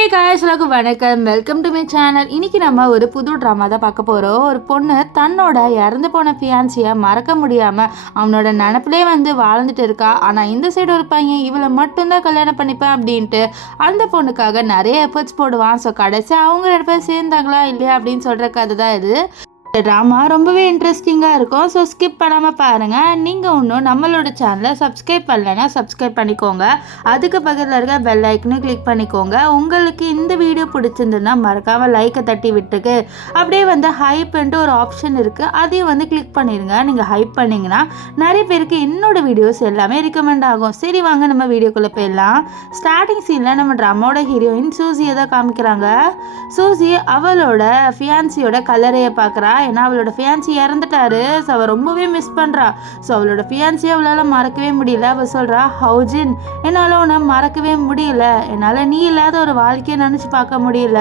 Hey guys, வணக்கம். Welcome to my channel. இன்னைக்கு நம்ம ஒரு புது ட்ராமா தான் பார்க்க போகிறோம். ஒரு பொண்ணு தன்னோட இறந்து போன ஃபியான்சியை மறக்க முடியாமல் அவனோட நினப்பிலே வாழ்ந்துட்டு இருக்கா. ஆனால் இந்த சைடு ஒரு பையன் இவளை மட்டும்தான் கல்யாணம் பண்ணிப்பேன் அப்படின்ட்டு அந்த பொண்ணுக்காக நிறைய எஃபர்ட்ஸ் போடுவான். ஸோ கடைசி அவங்க 2 பேர் சேர்ந்தாங்களா இல்லையா அப்படின்னு சொல்கிற கதை தான் இது. ட்ராமா ரொம்பவே இன்ட்ரெஸ்டிங்காக இருக்கும். ஸோ ஸ்கிப் பண்ணாமல் பாருங்கள். நீங்கள் இன்னும் நம்மளோட சேனலை சப்ஸ்கிரைப் பண்ணலைன்னா சப்ஸ்கிரைப் பண்ணிக்கோங்க. அதுக்கு பக்கத்தில் இருக்க பெல் ஐக்கனும் கிளிக் பண்ணிக்கோங்க. உங்களுக்கு இந்த வீடியோ பிடிச்சிருந்துன்னா மறக்காமல் லைக்கை தட்டி விட்டுக்கு அப்படியே ஹைப்ன்ட்டு ஒரு ஆப்ஷன் இருக்குது, அதையும் கிளிக் பண்ணிடுங்க. நீங்கள் ஹைப் பண்ணிங்கன்னா நிறைய பேருக்கு என்னோடய வீடியோஸ் எல்லாமே ரெக்கமெண்ட் ஆகும். சரி வாங்க நம்ம வீடியோக்குள்ளே போயிடலாம். ஸ்டார்டிங் சீனில் நம்ம ட்ராமாவோட ஹீரோயின் சூசியை தான் காமிக்கிறாங்க. சூசி அவளோட ஃபியான்சியோட கல்லறையை பார்க்குறா. ஏன்னா அவளோட ஃபியான்சி இறந்துட்டாரு. ஸோ அவள் ரொம்பவே மிஸ் பண்ணுறா. ஸோ அவளோட ஃபியான்சியை அவளால் மறக்கவே முடியல. அவள் சொல்கிறா, ஹவுஜின், என்னால் உன்னை மறக்கவே முடியல. என்னால் நீ இல்லாத ஒரு வாழ்க்கையை நினச்சி பார்க்க முடியல.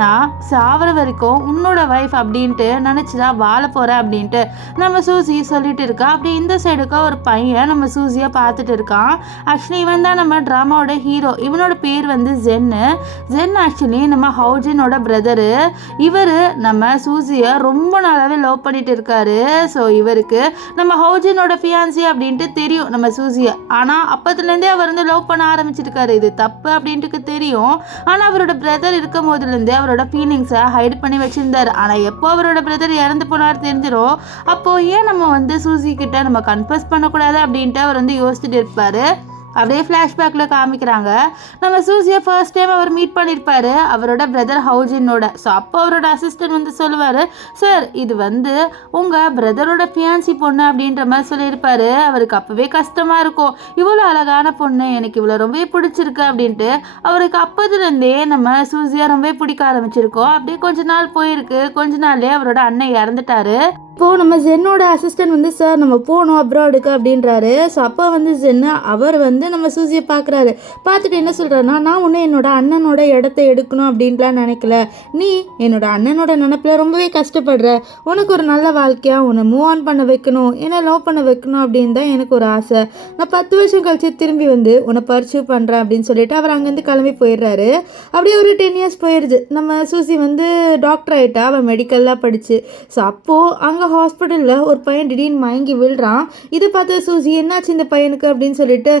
நான் சாவர வரைக்கும் உன்னோட வைஃப் அப்படின்ட்டு நினச்சி தான் வாழ போகிறேன் அப்படின்ட்டு நம்ம சூசி சொல்லிட்டு இருக்கா. அப்படி இந்த சைடுக்கா ஒரு பையன் நம்ம சூசியை பார்த்துட்டு இருக்கான். ஆக்சுவலி இவன் தான் நம்ம ட்ராமாவோட ஹீரோ. இவனோட பேர் ஜென்னு. ஜென் ஆக்சுவலி நம்ம ஹவுஜினோட பிரதரு. இவர் நம்ம சூசியை ரொம்ப நாளாவே லவ் பண்ணிட்டு இருக்காரு. ஸோ இவருக்கு நம்ம ஹவுஜினோட ஃபியான்சி அப்படின்ட்டு தெரியும் நம்ம சூசியை. ஆனால் அப்பத்துலேருந்தே அவர் லவ் பண்ண ஆரம்பிச்சிருக்காரு. இது தப்பு அப்படின்ட்டு தெரியும். ஆனால் அவரோட பிரதர் இருக்கும் போதுலேருந்தே அவரோட ஃபீலிங்ஸை ஹைட் பண்ணி வச்சிருந்தாரு. ஆனால் எப்போ அவரோட பிரதர் இறந்து போனார் தெரிஞ்சிடும். அப்போ ஏன் நம்ம சூசி கிட்ட நம்ம கன்ஃபர்ஸ் பண்ணக்கூடாது அப்படின்ட்டு அவர் யோசிச்சுட்டு இருப்பாரு. அப்படியே ஃப்ளாஷ்பேக்கில் காமிக்கிறாங்க. நம்ம சூசியை ஃபர்ஸ்ட் டைம் அவர் மீட் பண்ணியிருப்பார் அவரோட பிரதர் ஹவுஜினோட. ஸோ அப்போ அவரோட அசிஸ்டன்ட் சொல்லுவார், சார் இது உங்கள் பிரதரோட ஃபியான்சி பொண்ணு அப்படின்ற மாதிரி சொல்லியிருப்பார். அவருக்கு அப்போவே கஷ்டமாக இருக்கும், இவ்வளோ அழகான பொண்ணு எனக்கு இவ்வளோ ரொம்பவே பிடிச்சிருக்கு அப்படின்ட்டு. அவருக்கு அப்போதுலேருந்தே நம்ம சூசியை ரொம்பவே பிடிக்க ஆரம்பிச்சிருக்கோம். அப்படியே கொஞ்ச நாள் போயிருக்கு. கொஞ்ச நாள்லேயே அவரோட அண்ணன் இறந்துட்டாரு. இப்போது நம்ம ஜென்னோட அசிஸ்டன்ட் சார் நம்ம போகணும் அப்ராடுக்கு அப்படின்றாரு. ஸோ அப்போ ஜென்னு அவர் நம்ம சூசியை பார்க்குறாரு. பார்த்துட்டு என்ன சொல்கிறாருன்னா, நான் ஒன்று என்னோட அண்ணனோட இடத்த எடுக்கணும் அப்படின்ட்டுலாம் நினைக்கல. நீ என்னோட அண்ணனோட நினப்பில் ரொம்பவே கஷ்டப்படுற. உனக்கு ஒரு நல்ல வாழ்க்கையாக உன்னை மூவ் ஆன் பண்ண வைக்கணும், என்னை லவ் பண்ண வைக்கணும் அப்படின்னு தான் எனக்கு ஒரு ஆசை. நான் 10 வருஷம் கழிச்சு திரும்பி உன்னை பர்சூ பண்ணுறேன் அப்படின்னு சொல்லிட்டு அவர் அங்கேருந்து கிளம்பி போயிடுறாரு. அப்படியே ஒரு 10 இயர்ஸ் போயிடுது. நம்ம சூசி டாக்டர் ஆகிட்டா. அவள் மெடிக்கல்லாம் படிச்சு. ஸோ அப்போது அங்கே ஹாஸ்பிட்டலில் ஒரு பையன் திடீர்னு மயங்கி விழுறான். இதை பார்த்து சூசி என்னாச்சு இந்த பையனுக்கு அப்படின்னு சொல்லிட்டு,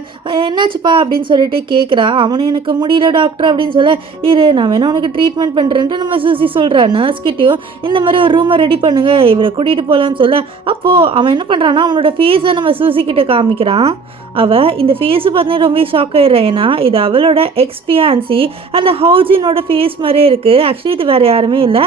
என்னாச்சுப்பா அப்படின்னு சொல்லிட்டு கேட்குறா. அவனை எனக்கு முடியல டாக்டர் அப்படின்னு சொல்ல, இரு நான் வேணா உனக்கு ட்ரீட்மெண்ட் பண்ணுறேன்ட்டு நம்ம சூசி சொல்கிறா. நர்ஸ்கிட்டையும் இந்த மாதிரி ஒரு ரூமை ரெடி பண்ணுங்க, இவரை கூட்டிகிட்டு போகலான்னு சொல்ல, அப்போது அவன் என்ன பண்ணுறான்னா அவனோட ஃபேஸை நம்ம சூசி கிட்ட காமிக்கிறான். அவள் இந்த ஃபேஸு பார்த்தீங்கன்னா ரொம்ப ஷாக் ஆகிடுறா. ஏன்னா இது அவளோட எக்ஸ்பியான்சி அந்த ஹவுஜினோட ஃபேஸ் மாதிரியே இருக்குது. ஆக்சுவலி இது வேறு யாருமே இல்லை,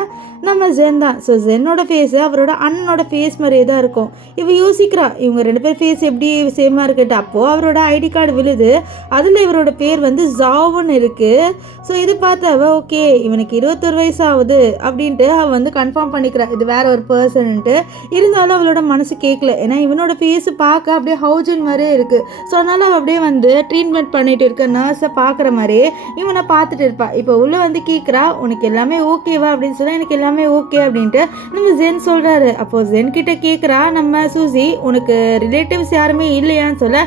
நம்ம ஜென் தான். ஸோ ஜென்னோட ஃபேஸு அவரோட அண்ணனோட ஃபேஸ் மாதிரியே தான் இருக்கும். இவள் யோசிக்கிறா, இவங்க 2 பேர் ஃபேஸ் எப்படி சேமாக இருக்கட்டு. அப்போது அவரோட ஐடி கார்டு விழுது. அதில் இவரோட பேர் ஜாவுன்னு இருக்குது. ஸோ இது பார்த்து அவள் ஓகே இவனுக்கு 21 வயசு ஆகுது அப்படின்ட்டு அவள் கன்ஃபார்ம் பண்ணிக்கிறா இது வேற ஒரு பர்சன்ட்டு. இருந்தாலும் அவளோட மனசு கேட்கல. ஏன்னா இவனோட ஃபேஸு பார்க்க அப்படியே ஹவுஜின் மாதிரியே இருக்குது. ஸோ அதனால் அவள் அப்படியே ட்ரீட்மெண்ட் பண்ணிட்டு இருக்க நர்ஸை பார்க்குற மாதிரியே இவனை பார்த்துட்டு இருப்பாள். இப்போ உள்ளே கேட்குறா, உனக்கு எல்லாமே ஓகேவா அப்படின்னு சொல்ல, எனக்கு எல்லாமே ஓகே அப்படின்ட்டு நம்ம ஜென் சொல்கிறாரு. அப்போது ஜென் கிட்ட கேட்குறா நம்ம சூசி, உனக்கு ரிலேட்டிவ்ஸ் யாருமே இல்லையான்னு சொல்ல,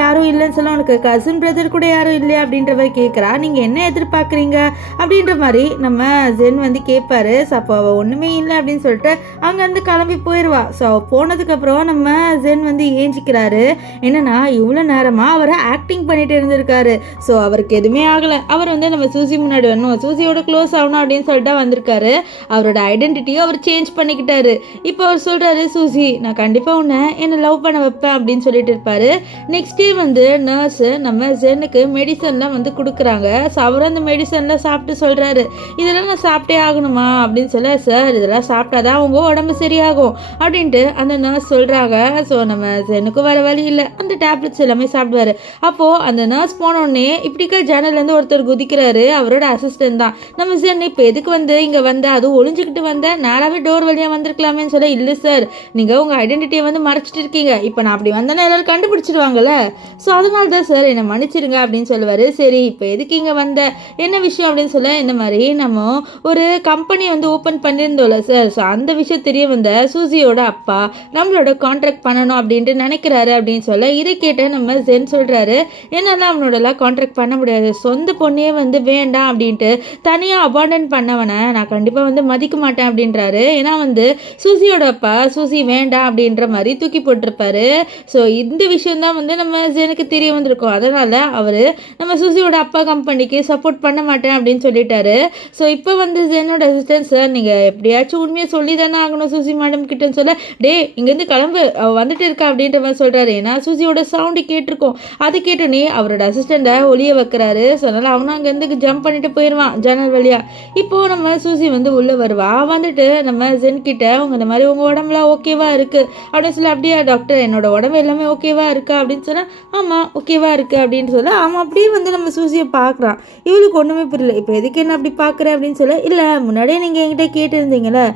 யாரும் இல்லைன்னு சொல்ல, உனக்கு கசின் பிரதர் கூட யாரும் இல்லையா அப்படின்ற மாதிரி கேட்குறா. நீங்கள் என்ன எதிர்பார்க்குறீங்க அப்படின்ற மாதிரி நம்ம ஜென் கேட்பாரு. ஸோ அப்போ அவள் ஒன்றுமே இல்லை அப்படின்னு சொல்லிட்டு அங்கேருந்து கிளம்பி போயிடுவா. ஸோ அவள் போனதுக்கப்புறம் நம்ம ஜென் ஏஞ்சிக்கிறாரு. என்னன்னா இவ்வளோ நேரமாக அவரை ஆக்டிங் பண்ணிட்டு இருந்திருக்காரு. ஸோ அவருக்கு எதுவுமே ஆகலை. அவர் நம்ம சூசி முன்னாடி வரணும், சூசியோட க்ளோஸ் ஆகணும் அப்படின்னு சொல்லிட்டு வந்திருக்காரு. அவரோட ஐடென்டிட்டியை அவர் சேஞ்ச் பண்ணிக்கிட்டாரு. இப்போ அவர் சொல்கிறாரு, சூசி நான் கண்டிப்பாக என்னை லவ் பண்ண வைப்பேன் அப்படின்னு சொல்லிட்டு இருப்பாரு. நெக்ஸ்ட் டே நர்ஸு நம்ம ஜென்னுக்கு மெடிசன்லாம் கொடுக்குறாங்க. ஸோ அவர் அந்த மெடிசன்லாம் சாப்பிட்டு சொல்கிறாரு, இதெல்லாம் நான் சாப்பிட்டே ஆகணுமா அப்படின்னு சொல்ல, சார் இதெல்லாம் சாப்பிட்டாதான் அவங்க உடம்பு சரியாகும் அப்படின்ட்டு அந்த நர்ஸ் சொல்கிறாங்க. ஸோ நம்ம ஜென்னுக்கும் வர வழி இல்லை, அந்த டேப்லெட்ஸ் எல்லாமே சாப்பிடுவார். அப்போது அந்த நர்ஸ் போனோடனே இப்படிக்கா ஜன்னல்லேருந்து ஒருத்தர் குதிக்கிறாரு. அவரோட அசிஸ்டன்ட் தான் நம்ம ஜென். இப்போ எதுக்கு இங்கே அதுவும் ஒளிஞ்சுக்கிட்டு நேராகவே டோர் வழியாக வந்திருக்கலாமேன்னு சொல்ல, இல்லை சார், நீங்கள் உங்கள் ஐடென்டிட்டியை வந்து மறைச்சிட்டு இருக்கீங்க, இப்போ நான் அப்படி வந்தேன்னா எல்லோரும் கண்டுபிடிச்சிடுவாங்கல்ல, ஸோ அதனால தான் சார் என்னை மன்னிச்சிருங்க அப்படின்னு சொல்லுவார். சரி இப்போ எதுக்கு இங்கே வந்த, என்ன விஷயம் அப்படின்னு சொல்ல, இந்த மாதிரி நம்ம ஒரு கம்பெனி வந்து ஓப்பன் பண்ணியிருந்தோம்ல சார், ஸோ அந்த விஷயம் தெரிய வந்த சூசியோட அப்பா நம்மளோட கான்ட்ராக்ட் பண்ணணும் அப்படின்ட்டு நினைக்கிறாரு அப்படின்னு சொல்ல, இதை கேட்ட நம்ம ஜென் சொல்கிறாரு, என்னால் அவனோடலாம் கான்ட்ராக்ட் பண்ண முடியாது, சொந்த பொண்ணையே வந்து வேண்டாம் அப்படின்ட்டு தனியாக அபாண்டன் பண்ணவனை நான் கண்டிப்பாக வந்து மதிக்க மாட்டேன் அப்படின்றாரு. ஏன்னா வந்து சூசியோட அப்பா சூசி வேண்டாம் அப்படின்ற மாதிரி தூக்கி போட்டிருப்பாரு. ஸோ இந்த விஷயந்தான் வந்து நம்ம ஜெனுக்கு தெரிய வந்திருக்கோம். அதனால் அவர் நம்ம சூசியோட அப்பா கம்பெனிக்கு சப்போர்ட் பண்ண மாட்டேன் அப்படின்னு சொல்லிட்டாரு. ஸோ இப்போ வந்து ஜெனோட அசிஸ்டன்ட், சார் நீங்கள் எப்படியாச்சும் உண்மையை சொல்லி தானே ஆகணும் சூசி மேடம் கிட்டன்னு சொல்ல, டே இங்கேருந்து கிளம்பு வந்துட்டு இருக்கா அப்படின்ற மாதிரி சொல்கிறாரு. ஏன்னா சூசியோட சவுண்டு கேட்டிருக்கோம். அது கேட்டோன்னே அவரோட அசிஸ்டண்ட்டை ஒளிய வைக்கிறாரு. ஸோ அதனால் அவனும் அங்கேருந்து ஜம்ப் பண்ணிட்டு போயிடுவான் ஜன்னல் வழியாக. இப்போது நம்ம சூசி வந்து உள்ளே வருவா. வந்துட்டு நம்ம ஜென் கிட்ட அவங்க இந்த மாதிரி உங்கள் உடம்புலாம் ஓகேவா இருக்குது அப்படின்னு சொல்லி, அப்படியா டாக்டர் என்னோட உடம்பு எல்லாமே ஓகேவா இருக்கா அப்படின்னு சொன்னால், ஆமாம் ஓகேவா இருக்குது அப்படின்னு சொல்ல, ஆமாம் அப்படியே வந்து நம்ம சூசியை பார்க்குறான். இவளுக்கு ஒன்றுமே புரியல. இப்போ எதுக்கு என்ன அப்படி பார்க்குறேன் அப்படின்னு சொல்ல, இல்லை முன்னாடியே நீங்கள் என்கிட்ட கேட்டிருந்தீங்களே,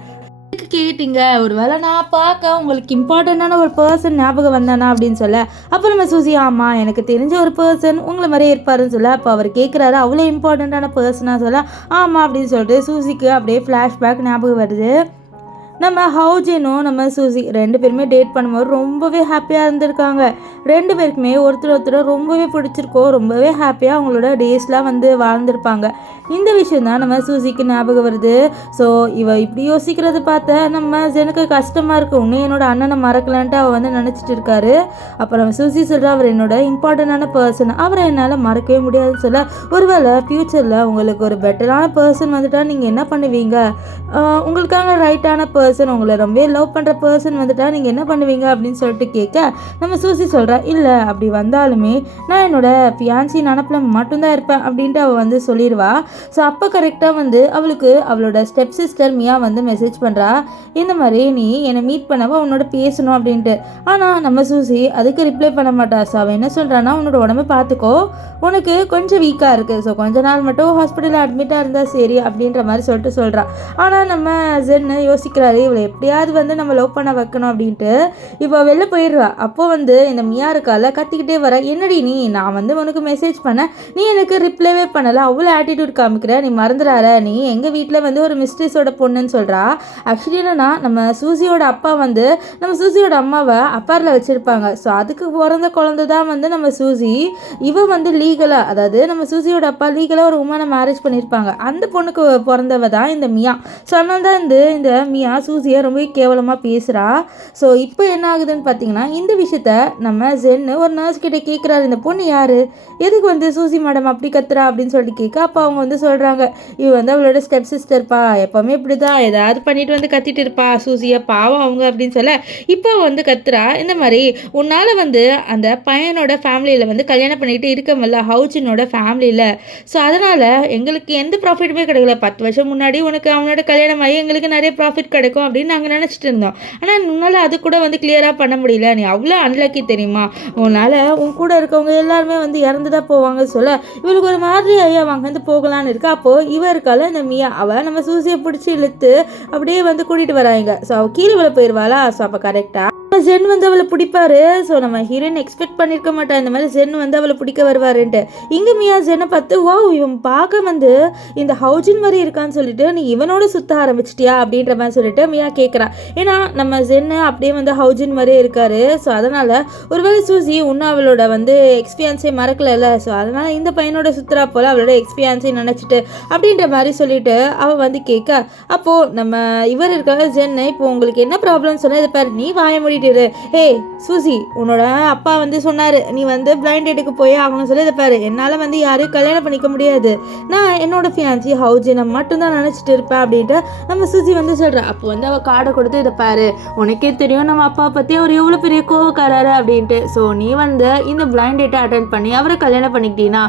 கேட்டீங்க ஒரு வேளை நான் பார்க்க உங்களுக்கு இம்பார்ட்டண்ட்டான ஒரு பர்சன் ஞாபகம் வந்தானா அப்படின்னு சொல்ல, அப்போ நம்ம சூசி ஆமாம் எனக்கு தெரிஞ்ச ஒரு பர்சன் உங்களை மாதிரியே இருப்பாருன்னு சொல்ல, அப்போ அவர் கேட்குறாரு அவ்வளோ இம்பார்ட்டண்ட்டான பர்சனாக சொல்ல, ஆமாம் அப்படின்னு சொல்லிட்டு சூசிக்கு அப்படியே ஃப்ளாஷ்பேக் ஞாபகம் வருது. நம்ம ஹவுஜினும் நம்ம சூசி 2 பேருமே டேட் பண்ணும்போது ரொம்பவே ஹாப்பியாக இருந்திருக்காங்க. 2 பேருக்குமே ஒருத்தர் ரொம்பவே பிடிச்சிருக்கோம். ரொம்பவே ஹாப்பியாக அவங்களோட டேஸ்லாம் வந்து வாழ்ந்திருப்பாங்க. இந்த விஷயம் தான் நம்ம சூசிக்கு ஞாபகம் வருது. ஸோ இவ இப்படி யோசிக்கிறது பார்த்த நம்ம ஜெனுக்கு கஷ்டமாக இருக்கு. இன்னும் என்னோட அண்ணனை மறக்கலான்ட்டு அவள் வந்து நினச்சிட்டு இருக்காரு. அப்போ நம்ம சூசி சொல்கிறா, அவர் என்னோட இம்பார்ட்டண்டான பர்சன், அவரை என்னால் மறக்கவே முடியாதுன்னு சொல்ல, ஒருவேளை ஃப்யூச்சரில் உங்களுக்கு ஒரு பெட்டரான பர்சன் வந்துட்டா நீங்கள் என்ன பண்ணுவீங்க, உங்களுக்கான ரைட்டான பர்சன் உங்களை ரொம்ப லவ் பண்ணுற பர்சன் வந்துட்டா நீங்கள் என்ன பண்ணுவீங்க அப்படின்னு சொல்லிட்டு கேட்க, நம்ம சூசி சொல்கிறா, இல்லை அப்படி வந்தாலுமே நான் என்னோட ஃபியான்சி நினப்பில் மட்டும்தான் இருப்பேன் அப்படின்ட்டு அவள் வந்து சொல்லிடுவா. ஸோ அப்போ கரெக்டாக வந்து அவளுக்கு அவளோட ஸ்டெப் சிஸ்டர் மியா வந்து மெசேஜ் பண்ணுறா, இந்த மாதிரி நீ என்னை மீட் பண்ணவோ உன்னோட பேசணும் அப்படின்ட்டு. ஆனால் நம்ம சூசி அதுக்கு ரிப்ளை பண்ண மாட்டா. ஸோ அவள் என்ன சொல்கிறான்னா, உன்னோட உடம்பை பார்த்துக்கோ, உனக்கு கொஞ்சம் வீக்காக இருக்குது, ஸோ கொஞ்ச நாள் மட்டும் ஹாஸ்பிட்டலில் அட்மிட்டாக இருந்தால் சரி அப்படின்ற மாதிரி சொல்லிட்டு சொல்கிறா. ஆனால் நம்ம ஜென்னு யோசிக்கிறாரு, இவளை எப்படியாவது வந்து நம்ம லவ் பண்ண வைக்கணும் அப்படின்ட்டு. இப்போ வெளில போயிடுறா. அப்போ வந்து இந்த மியா இருக்கால கத்திக்கிட்டே வர, என்னடி நீ, நான் வந்து உனக்கு மெசேஜ் பண்ண நீ எனக்கு ரிப்ளைவே பண்ணலை, அவ்வளோ ஆட்டிடியூட் காமிக்கிற, நீ மறந்துடார, நீ எங்கள் வீட்டில் வந்து ஒரு மிஸ்ட்ரிஸோட பொண்ணுன்னு சொல்கிறா. ஆக்சுவலி என்னன்னா நம்ம சூசியோட அப்பா வந்து நம்ம சூசியோட அம்மாவை அப்பாரில் வச்சுருப்பாங்க. ஸோ அதுக்கு பிறந்த குழந்தை தான் வந்து நம்ம சூசி. இவ வந்து லீகலாக, அதாவது நம்ம சூசியோட அப்பா லீகலாக ஒரு உமனை மேரேஜ் பண்ணியிருப்பாங்க. அந்த பொண்ணுக்கு பிறந்தவ தான் இந்த மியா. ஸோ அதனால தான் இந்த மியா சூசியை ரொம்ப கேவலமாக பேசுகிறா. ஸோ இப்போ என்ன ஆகுதுன்னு பார்த்தீங்கன்னா, இந்த விஷயத்த நம்ம ஜென்னு ஒரு நர்ஸ் கிட்டே கேட்குறாரு, இந்த பொண்ணு யார், எதுக்கு வந்து சூசி மேடம் அப்படி கத்துறா அப்படின்னு சொல்லிட்டு கேட்க, அப்போ அவங்க வந்து சொல்கிறாங்க, இவ வந்து அவளோட ஸ்டெப் சிஸ்டர்ப்பா, எப்போவுமே இப்படி தான் ஏதாவது பண்ணிட்டு வந்து கத்திட்டு இருப்பா சூசியை, பாவம் அவங்க அப்படின்னு சொல்ல, இப்போ வந்து கத்துறா, இந்த மாதிரி உன்னால் வந்து அந்த பையனோட ஃபேமிலியில் வந்து கல்யாணம் பண்ணிட்டு இருக்கமில்ல ஹவுஜினோட ஃபேமிலியில், ஸோ அதனால் எங்களுக்கு எந்த ப்ராஃபிட்டுமே கிடைக்கல. 10 வருஷம் முன்னாடி உனக்கு அவனோட கல்யாணம் ஆகி எங்களுக்கு நிறைய ப்ராஃபிட் கிடைக்கும் அப்படின்னு நாங்கள் நினச்சிட்டு இருந்தோம். ஆனால் உன்னால் அது கூட வந்து கிளியராக பண்ண முடியல, நீ அவ்வளோ அன்லக்கி தெரியுமா, உன்னால் உன் கூட இருக்கவங்க எல்லாருமே வந்து இறந்து தான் போவாங்க சொல்ல, இவளுக்கு ஒரு மாதிரி ஐயா அங்கேருந்து போகலான்னு இருக்கா. அப்போது இவ இருக்கால இந்த மியா, அவள் நம்ம சூசியை பிடிச்சி இழுத்து அப்படியே வந்து கூட்டிகிட்டு வராங்க. ஸோ அவள் கீழே விழ போயிடுவாளா. ஸோ அப்போ கரெக்டாக ஜென் வந்து அவளை பிடிப்பாரு. ஸோ நம்ம ஹீரோயின் எக்ஸ்பெக்ட் பண்ணியிருக்க மாட்டா இந்த மாதிரி ஜென் வந்து அவளை பிடிக்க வருவாருன்ட்டு. இங்கே மியா ஜென்னை பார்த்து, வா இவன் பார்க்க வந்து இந்த ஹவுஜின் மாதிரி இருக்கான்னு சொல்லிட்டு நீ இவனோட சுற்ற ஆரம்பிச்சிட்டியா அப்படின்ற மாதிரி சொல்லிட்டு மியா கேட்குறா. ஏன்னா நம்ம ஜென்னு அப்படியே வந்து ஹவுஜின் மாதிரியே இருக்காரு. ஸோ அதனால் ஒருவேளை சூசி இன்னும் அவளோட வந்து எக்ஸ்பீரியன்ஸே மறக்கலைல்ல, ஸோ அதனால் இந்த பையனோட சுற்றுறா போல் அவளோட எக்ஸ்பீரியன்ஸை நினச்சிட்டு அப்படின்ற மாதிரி சொல்லிட்டு அவள் வந்து கேட்க, அப்போது நம்ம இவர் இருக்காங்க ஜென்னு, இப்போ உங்களுக்கு என்ன ப்ராப்ளம் சொன்னால் இதை பாரு, நீ வாய முடிட்டு, ஏய் சூசி உன்னோட அப்பா வந்து சொன்னார் நீ வந்து பிளைண்ட் டேட்டுக்கு போய் ஆகணும்னு சொல்லி, இதை பாரு என்னால் வந்து யாரையும் கல்யாணம் பண்ணிக்க முடியாது, நான் என்னோட ஃபியான்சி ஹவுஜினை மட்டும்தான் நினச்சிட்டு இருப்பேன் அப்படின்ட்டு நம்ம சூசி வந்து சொல்கிறேன். அப்போ வந்து அவள் கார்டை கொடுத்து, இதை பாரு உனக்கே தெரியும் நம்ம அப்பா பற்றி அவர் எவ்வளோ பெரிய கோவக்காரரு அப்படின்ட்டு, ஸோ நீ வந்து இந்த பிளைண்ட் டேட்டை அட்டென்ட் பண்ணி அவரை கல்யாணம் பண்ணிக்கிட்டீங்கன்னா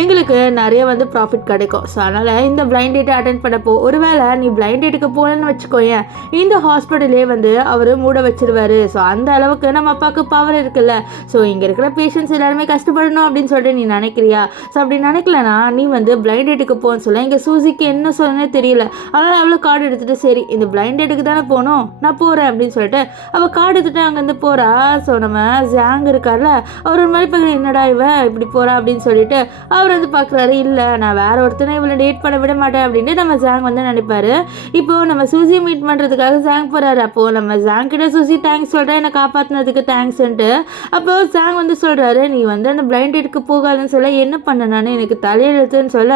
எங்களுக்கு நிறைய வந்து ப்ராஃபிட் கிடைக்கும். ஸோ அதனால் இந்த பிளைண்ட் டேட்டை அட்டென்ட் பண்ணப்போ ஒருவேளை நீ பிளைண்ட் டேட்டுக்கு போகலன்னு வச்சுக்கோயேன், இந்த ஹாஸ்பிட்டலே வந்து அவர் மூட வச்சிருவாரு. ஸோ அந்த அளவுக்கு நம்ம அப்பாவுக்கு பவர் இருக்குல்ல. ஸோ இங்கே இருக்கிற பேஷண்ட்ஸ் எல்லாருமே கஷ்டப்படணும் அப்படின்னு சொல்லிட்டு நீ நினைக்கிறியா? ஸோ அப்படி நினைக்கலனா நீ வந்து பிளைண்ட் டேட்டுக்கு போன்னு சொல்ல. இங்கே சூசிக்கு என்ன சொல்லணும்னே தெரியல. அதனால் அவ்வளோ கார்டு எடுத்துகிட்டு சரி இந்த பிளைண்ட் டேட்டுக்கு தானே போகணும், நான் போகிறேன் அப்படின்னு சொல்லிட்டு அவள் கார்டு எடுத்துகிட்டு அங்கேருந்து போகிறா. ஸோ நம்ம ஜாங் இருக்கார்ல, அவர் ஒரு மாதிரி பார்க்குற என்னடா இவ இப்படி போகிறா அப்படின்னு சொல்லிட்டு அவர் வந்து பார்க்குறாரு. இல்லை நான் வேற ஒருத்தனை இவ்வளோ டேட் பண்ண விட மாட்டேன் அப்படின்ட்டு நம்ம ஜாங் வந்து நினைப்பாரு. இப்போது நம்ம சூசியை மீட் பண்ணுறதுக்காக ஜாங் போகிறாரு. அப்போது நம்ம ஜாங் கிட்ட சூசி தேங்க்ஸ் சொல்கிறேன், என்னை காப்பாற்றினதுக்கு தேங்க்ஸ்ன்ட்டு. அப்போது ஜாங் வந்து சொல்கிறாரு, நீ வந்து அந்த பிளைண்ட் டேட்டுக்கு போகாதுன்னு சொல்ல என்ன பண்ண நான் எனக்கு தலையெழுத்துன்னு சொல்ல,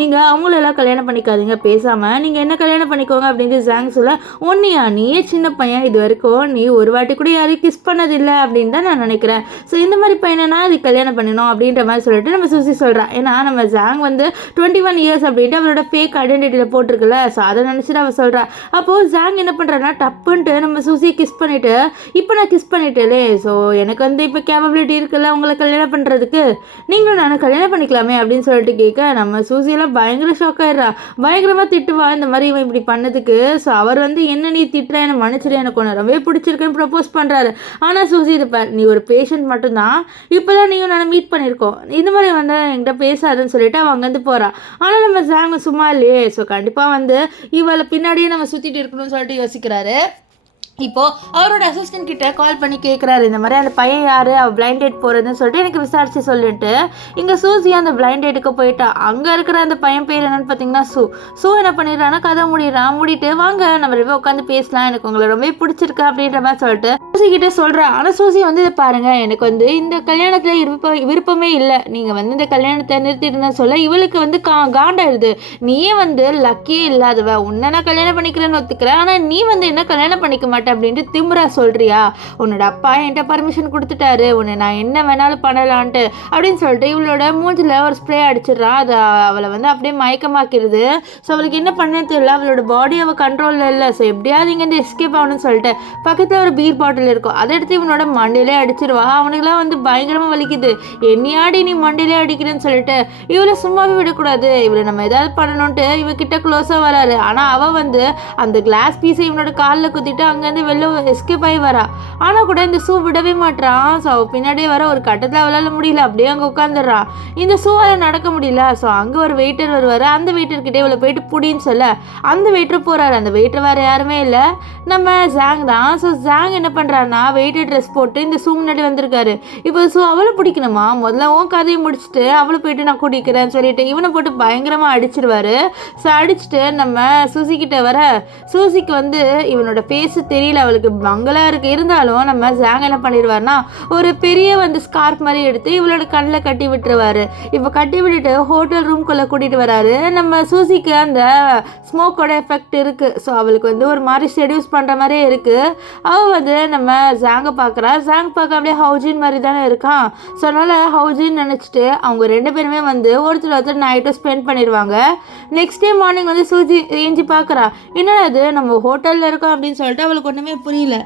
நீங்கள் அவங்களெல்லாம் கல்யாணம் பண்ணிக்காதீங்க, பேசாமல் நீங்கள் என்ன கல்யாணம் பண்ணிக்கோங்க அப்படின்ட்டு ஜாங் சொல்ல, ஒன்னியா நீயே சின்ன பையன், இது வரைக்கும் நீ ஒரு வாட்டி கூட யாரையும் கிஸ் பண்ணதில்லை அப்படின்னு தான் நான் நினைக்கிறேன். ஸோ இந்த மாதிரி பையனை நான் அது கல்யாணம் பண்ணணும் அப்படின்ற மாதிரி சொல்லிட்டு நம்ம சூசி சொல்கிறான். ஏன்னா நம்ம ஜாங் வந்து 21 இயர்ஸ் அப்படின்ட்டு அவரோட ஃபேக் ஐடென்டிட்டியில் போட்டிருக்குல்ல. ஸோ அதை நினச்சிட்டு அவள் சொல்கிறா. அப்போது ஜாங் என்ன பண்ணுறான்னா டப்புன்ட்டு நம்ம சூசியை கிஸ் பண்ணிவிட்டு, இப்போ நான் கிஸ் பண்ணிட்டேலே, ஸோ எனக்கு வந்து இப்போ கேப்பபிலிட்டி இருக்குல்ல உங்களை கல்யாணம் பண்ணுறதுக்கு, நீங்களும் நான் கல்யாணம் பண்ணிக்கலாமே அப்படின்னு சொல்லிட்டு கேட்க நம்ம சூசியெல்லாம் பயங்கர ஷாக் ஆயிடுறா. பயங்கரமாக திட்டுவா இந்த மாதிரி இவன் இப்படி பண்ணதுக்கு. ஸோ அவர் வந்து என்ன நீ திட்டுற, என்னை மன்னிச்சிடு, எனக்கு ஒன்று ரொம்பவே பிடிச்சிருக்குன்னு ப்ரப்போஸ் பண்ணுறாரு. ஆனால் சூசி இது நீ ஒரு பேஷண்ட் மட்டும்தான், இப்போ தான் நீங்கள் நான் மீட் பண்ணியிருக்கோம், இந்த மாதிரி வந்து என்கிட்ட பேசாதுன்னு சொல்லிட்டு அவன் அங்கேருந்து போகிறா. ஆனால் நம்ம ஜாங் சும்மா இல்லையே. ஸோ கண்டிப்பாக வந்து இவளை பின்னாடியே நம்ம சுற்றிட்டு இருக்கணும்னு சொல்லிட்டு யோசிக்கிறாரு. இப்போது அவரோட அசிஸ்டன்ட் கிட்ட கால் பண்ணி கேட்குறாரு, இந்த மாதிரி அந்த பையன் யார், அவள் பிளைண்ட் டேட் போகிறதுன்னு சொல்லிட்டு எனக்கு விசாரிச்சு சொல்லிட்டு. இங்கே சூசி அந்த பிளைண்ட் டேட்டுக்கு போயிட்டா. அங்கே இருக்கிற அந்த பையன் பேர் என்னன்னு பார்த்தீங்கன்னா சூ என்ன பண்ணிடுறான்னா கதை மூடிட்டு வாங்க நம்ம ரொம்ப உட்காந்து பேசலாம், எனக்கு உங்களை ரொம்ப பிடிச்சிருக்கு அப்படின்ற மாதிரி சொல்லிட்டு சூசி கிட்டே சொல்கிறேன். ஆனால் சூசி வந்து இதை பாருங்கள், எனக்கு வந்து இந்த கல்யாணத்தில் விருப்பமே இல்லை, நீங்கள் வந்து இந்த கல்யாணத்தை நிறுத்திடுன்னு சொல்ல இவளுக்கு வந்து காண்டாயிடுது. நீயே வந்து லக்கியே இல்லாதவ, உன்னை நான் கல்யாணம் பண்ணிக்கிறேன்னு ஒத்துக்கிறேன், ஆனால் நீ வந்து என்ன கல்யாணம் பண்ணிக்க மாட்டேன் அப்படின்ட்டு திமுறா சொல்றியா? உன்னோட அப்பா என்கிட்ட பர்மிஷன் கொடுத்துட்டாரு, உன்னை நான் என்ன வேணாலும் பண்ணலான்ட்டு அப்படின்னு சொல்லிட்டு இவளோட மூஞ்சில் ஒரு ஸ்ப்ரே அடிச்சிடுறான். அது அவளை வந்து அப்படியே மயக்கமாக்கிடுது. ஸோ அவளுக்கு என்ன பண்ண தெரியல, அவளோட பாடி அவள் கண்ட்ரோலில் இல்லை. ஸோ எப்படியாவது இங்கேருந்து எஸ்கேப் ஆகணும்னு சொல்லிட்டு பக்கத்தில் ஒரு பீர் பாட்டில் இருக்கும், அதை எடுத்து இவனோட மண்டையிலே அடிச்சிருவா. அவனுக்குலாம் வந்து பயங்கரமாக வலிக்குது. என்னையாடி நீ மண்டையிலே அடிக்கிறேன்னு சொல்லிட்டு இவளை சும்மாவே விடக்கூடாது, இவளை நம்ம ஏதாவது பண்ணணுன்ட்டு இவகிட்ட க்ளோஸாக வராரு. ஆனால் அவள் வந்து அந்த கிளாஸ் பீஸை இவனோட காலில் குத்திட்டு அங்கேருந்து வெளில எஸ்கேப் ஆகி வரா. ஆனால் கூட இந்த சூ விடவே மாட்டான். ஸோ அவள் பின்னாடியே வர ஒரு கட்டத்தில் அவளால் முடியல, அப்படியே அங்கே உட்காந்துடுறா. இந்த சூவால் நடக்க முடியல. ஸோ அங்கே ஒரு வெயிட்டர் வருவார். அந்த வெயிட்டர்கிட்டே இவளை போயிட்டு புடின்னு சொல்ல அந்த வெயிட்டர் போகிறாரு. அந்த வெயிட்டர் வேறு யாருமே இல்லை, நம்ம ஜாங் தான். ஸோ ஜாங் என்ன பண்ணுறாருன்னா வெயிட்டர் ட்ரெஸ் போட்டு இந்த சூ முன்னாடி வந்திருக்காரு. இப்போ ஸோ அவளை பிடிக்கணுமா, முதல்ல உன் கதையை முடிச்சுட்டு அவளை போயிட்டு நான் குடிக்கிறேன்னு சொல்லிட்டு இவனை போட்டு பயங்கரமாக அடிச்சிருவாரு. ஸோ அடிச்சுட்டு நம்ம சூசிக்கிட்ட வர சூசிக்கு வந்து இவனோட ஃபேஸு தெரியல, அவளுக்கு மங்களா இருக்கு. இருந்தாலும் நம்ம ஜாங் என்ன பண்ணிடுவார்னா ஒரு பெரிய வந்து ஸ்கார்ப் மாதிரி எடுத்து இவளோட கண்ணில் கட்டி விட்டுருவாரு. இப்போ கட்டி விட்டுட்டு ஹோட்டல் ரூம்குள்ளே கூட்டிகிட்டு வராரு. நம்ம சூசிக்கு அந்த ஸ்மோக்கோட எஃபெக்ட் இருக்குது. ஸோ அவளுக்கு வந்து ஒரு மாதிரி செடியூஸ் பண்ணுற மாதிரியே இருக்குது. அவள் வந்து நம்ம ஜாங்கை பார்க்குறா. ஜாங் பார்க்க அப்படியே ஹவுஜின் மாதிரி தானே இருக்கான். ஸோ அதனால் ஹவுஜின்னு நினச்சிட்டு அவங்க ரெண்டு பேருமே வந்து ஒருத்தர் நைட்டும் ஸ்பெண்ட் பண்ணிடுவாங்க. நெக்ஸ்ட் டே மார்னிங் வந்து சூசி ஏஞ்சி பார்க்குறா, என்னடா அது நம்ம ஹோட்டலில் இருக்கோம் அப்படின்னு சொல்லிட்டு அவளுக்கு ஒன்றுமே புரியல.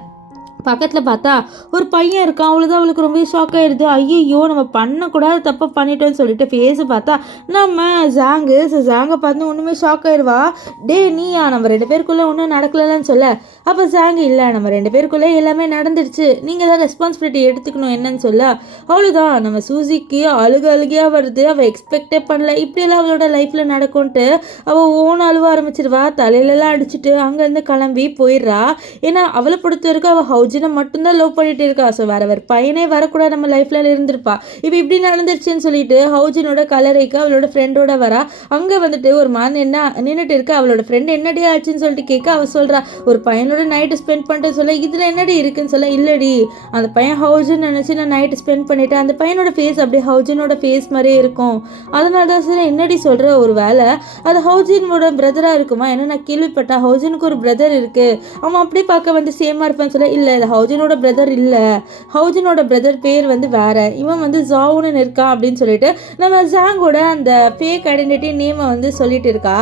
பக்கத்தில் பார்த்தா ஒரு பையன் இருக்கான். அவ்வளோதான் அவளுக்கு ரொம்ப ஷாக் ஆகிடுது. ஐயோ நம்ம பண்ணக்கூடாது தப்பாக பண்ணிட்டோன்னு சொல்லிட்டு ஃபேஸை பார்த்தா நம்ம ஜாங்கு. ஸோ ஜாங்கை பார்த்து ஒன்றுமே ஷாக் ஆகிடுவா. டே நீயா, நம்ம ரெண்டு பேருக்குள்ளே ஒன்றும் நடக்கலன்னு சொல்ல அப்போ ஜாங்கு இல்லை நம்ம ரெண்டு பேருக்குள்ளே எல்லாமே நடந்துடுச்சு, நீங்கள் தான் ரெஸ்பான்சிபிலிட்டி எடுத்துக்கணும் என்னன்னு சொல்ல அவ்வளோதான் நம்ம சூசிக்கு அழுகையாக வருது. அவள் எக்ஸ்பெக்டே பண்ணல இப்படியெல்லாம் அவளோட லைஃப்பில் நடக்கும்ன்ட்டு. அவள் ஓன் அழுவ ஆரம்பிச்சிருவா. தலையிலலாம் அடிச்சுட்டு அங்கேருந்து கிளம்பி போயிடுறா. ஏன்னா அவளை பொறுத்த வரைக்கும் அவள் ஹவுஜினை மட்டும்தான் லவ் பண்ணிட்டு இருக்கா. ஸோ வேற பையனே வரக்கூடாது நம்ம லைஃப்ல இருந்திருப்பா. இப்போ இப்படி நடந்துருச்சுன்னு சொல்லிட்டு ஹவுஜினோட கலரைக்கு அவளோட ஃப்ரெண்டோட வரா. அங்கே வந்துட்டு ஒரு மாதிரி என்ன நின்றுட்டு இருக்கு. அவளோட ஃப்ரெண்ட் என்னடி ஆச்சுன்னு சொல்லிட்டு கேட்க அவள் சொல்கிறா, ஒரு பையனோட நைட்டு ஸ்பெண்ட் பண்ணிட்டு சொல்ல இதில் என்னடி இருக்குன்னு சொல்ல, இல்லடி அந்த பையன் ஹவுஜின்னு நினச்சி நான் நைட்டு ஸ்பெண்ட் பண்ணிட்டேன், அந்த பையனோட ஃபேஸ் அப்படியே ஹவுஜினோட ஃபேஸ் மாதிரியே இருக்கும், அதனால தான் சார் என்னடி சொல்கிற, ஒரு வேலை அது ஹவுஜினோட பிரதராக இருக்குமா, ஏன்னா நான் கேள்விப்பட்டேன் ஹவுஜினுக்கு ஒரு பிரதர் இருக்குது, அவன் அப்படியே பார்க்க வந்து சேமாக இருப்பான்னு சொல்ல, இல்லை அது ஹவுஜினோட பிரதர் இல்லை, ஹவுஜினோட பிரதர் பேர் வந்து வேற, இவன் வந்து ஜாவுன்னு இருக்கான் அப்படின்னு சொல்லிட்டு நம்ம ஜாங்கோட அந்த ஃபேக் ஐடென்டிட்டி நேமை வந்து சொல்லிட்டு இருக்கா.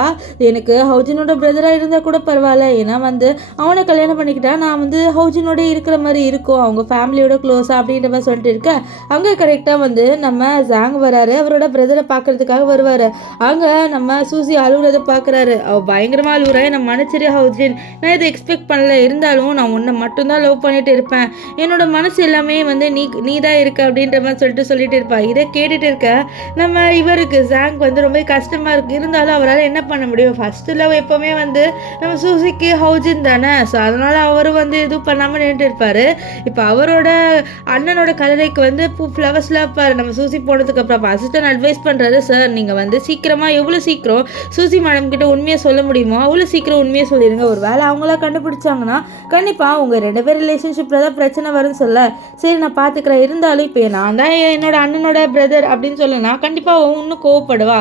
எனக்கு ஹவுஜினோட பிரதராக இருந்தால் கூட பரவாயில்ல, ஏன்னா வந்து அவனை கல்யாணம் பண்ணிக்கிட்டா நான் வந்து ஹவுஜினோட இருக்கிற மாதிரி இருக்கும், அவங்க ஃபேமிலியோட க்ளோஸாக அப்படின்ற மாதிரி சொல்லிட்டு இருக்கேன். அங்கே கரெக்டாக வந்து நம்ம ஜாங் வராரு, அவரோட பிரதரை பார்க்கறதுக்காக வருவார். அங்கே நம்ம சூசி அழுகுறதை பார்க்குறாரு. அவள் பயங்கரமாக அழுகுறா, நான் மன்னிச்சிரு ஹவுஜின், நான் இதை எக்ஸ்பெக்ட் பண்ணல, இருந்தாலும் நான் உன்னை மட்டும்தான் லவ் பண்ணிட்டு இருப்பேன், என்னோட மனசு எல்லாமே வந்து நீ தான் இருக்க அப்படின்ற மாதிரி சொல்லிட்டு இருப்பா. இதை கேட்டுட்டு இருக்க நம்ம இவருக்கு ஜாங் வந்து ரொம்ப கஷ்டமாக இருக்குது. இருந்தாலும் அவரால் என்ன பண்ண முடியும், ஃபஸ்ட்டு லவ் எப்போவுமே வந்து நம்ம சூசிக்கு ஹவுஜின் தானே, ஸோ அதனால் அவரும் வந்து எதுவும் பண்ணாமல் நின்றுட்டு இருப்பார். இப்போ அவரோட அண்ணனோட கல்லறைக்கு வந்து ஃப்ளவர்ஸ்லாம் இருப்பார். நம்ம சூசி போனதுக்கப்புறம் அசிஸ்டன்ட் அட்வைஸ் பண்ணுறாரு, சார் நீங்கள் வந்து சீக்கிரமாக எவ்வளோ சீக்கிரம் சூசி மேடம் கிட்ட உண்மையை சொல்ல முடியுமோ அவ்வளோ சீக்கிரம் உண்மையை சொல்லிடுங்க, ஒரு வேளை அவங்களா கண்டுபிடிச்சாங்கன்னா கண்டிப்பாக அவங்க 2 பேர் ரிலேஷன்ஷிப்பில் தான் பிரச்சனை வரும்னு சொல்ல, சரி நான் பார்த்துக்கிறேன், இருந்தாலும் இப்போ நான் தான் என்னோட அண்ணனோட பிரதர் அப்படின்னு சொல்லலாம், கண்டிப்பாக இன்னும் கோவப்படுவா.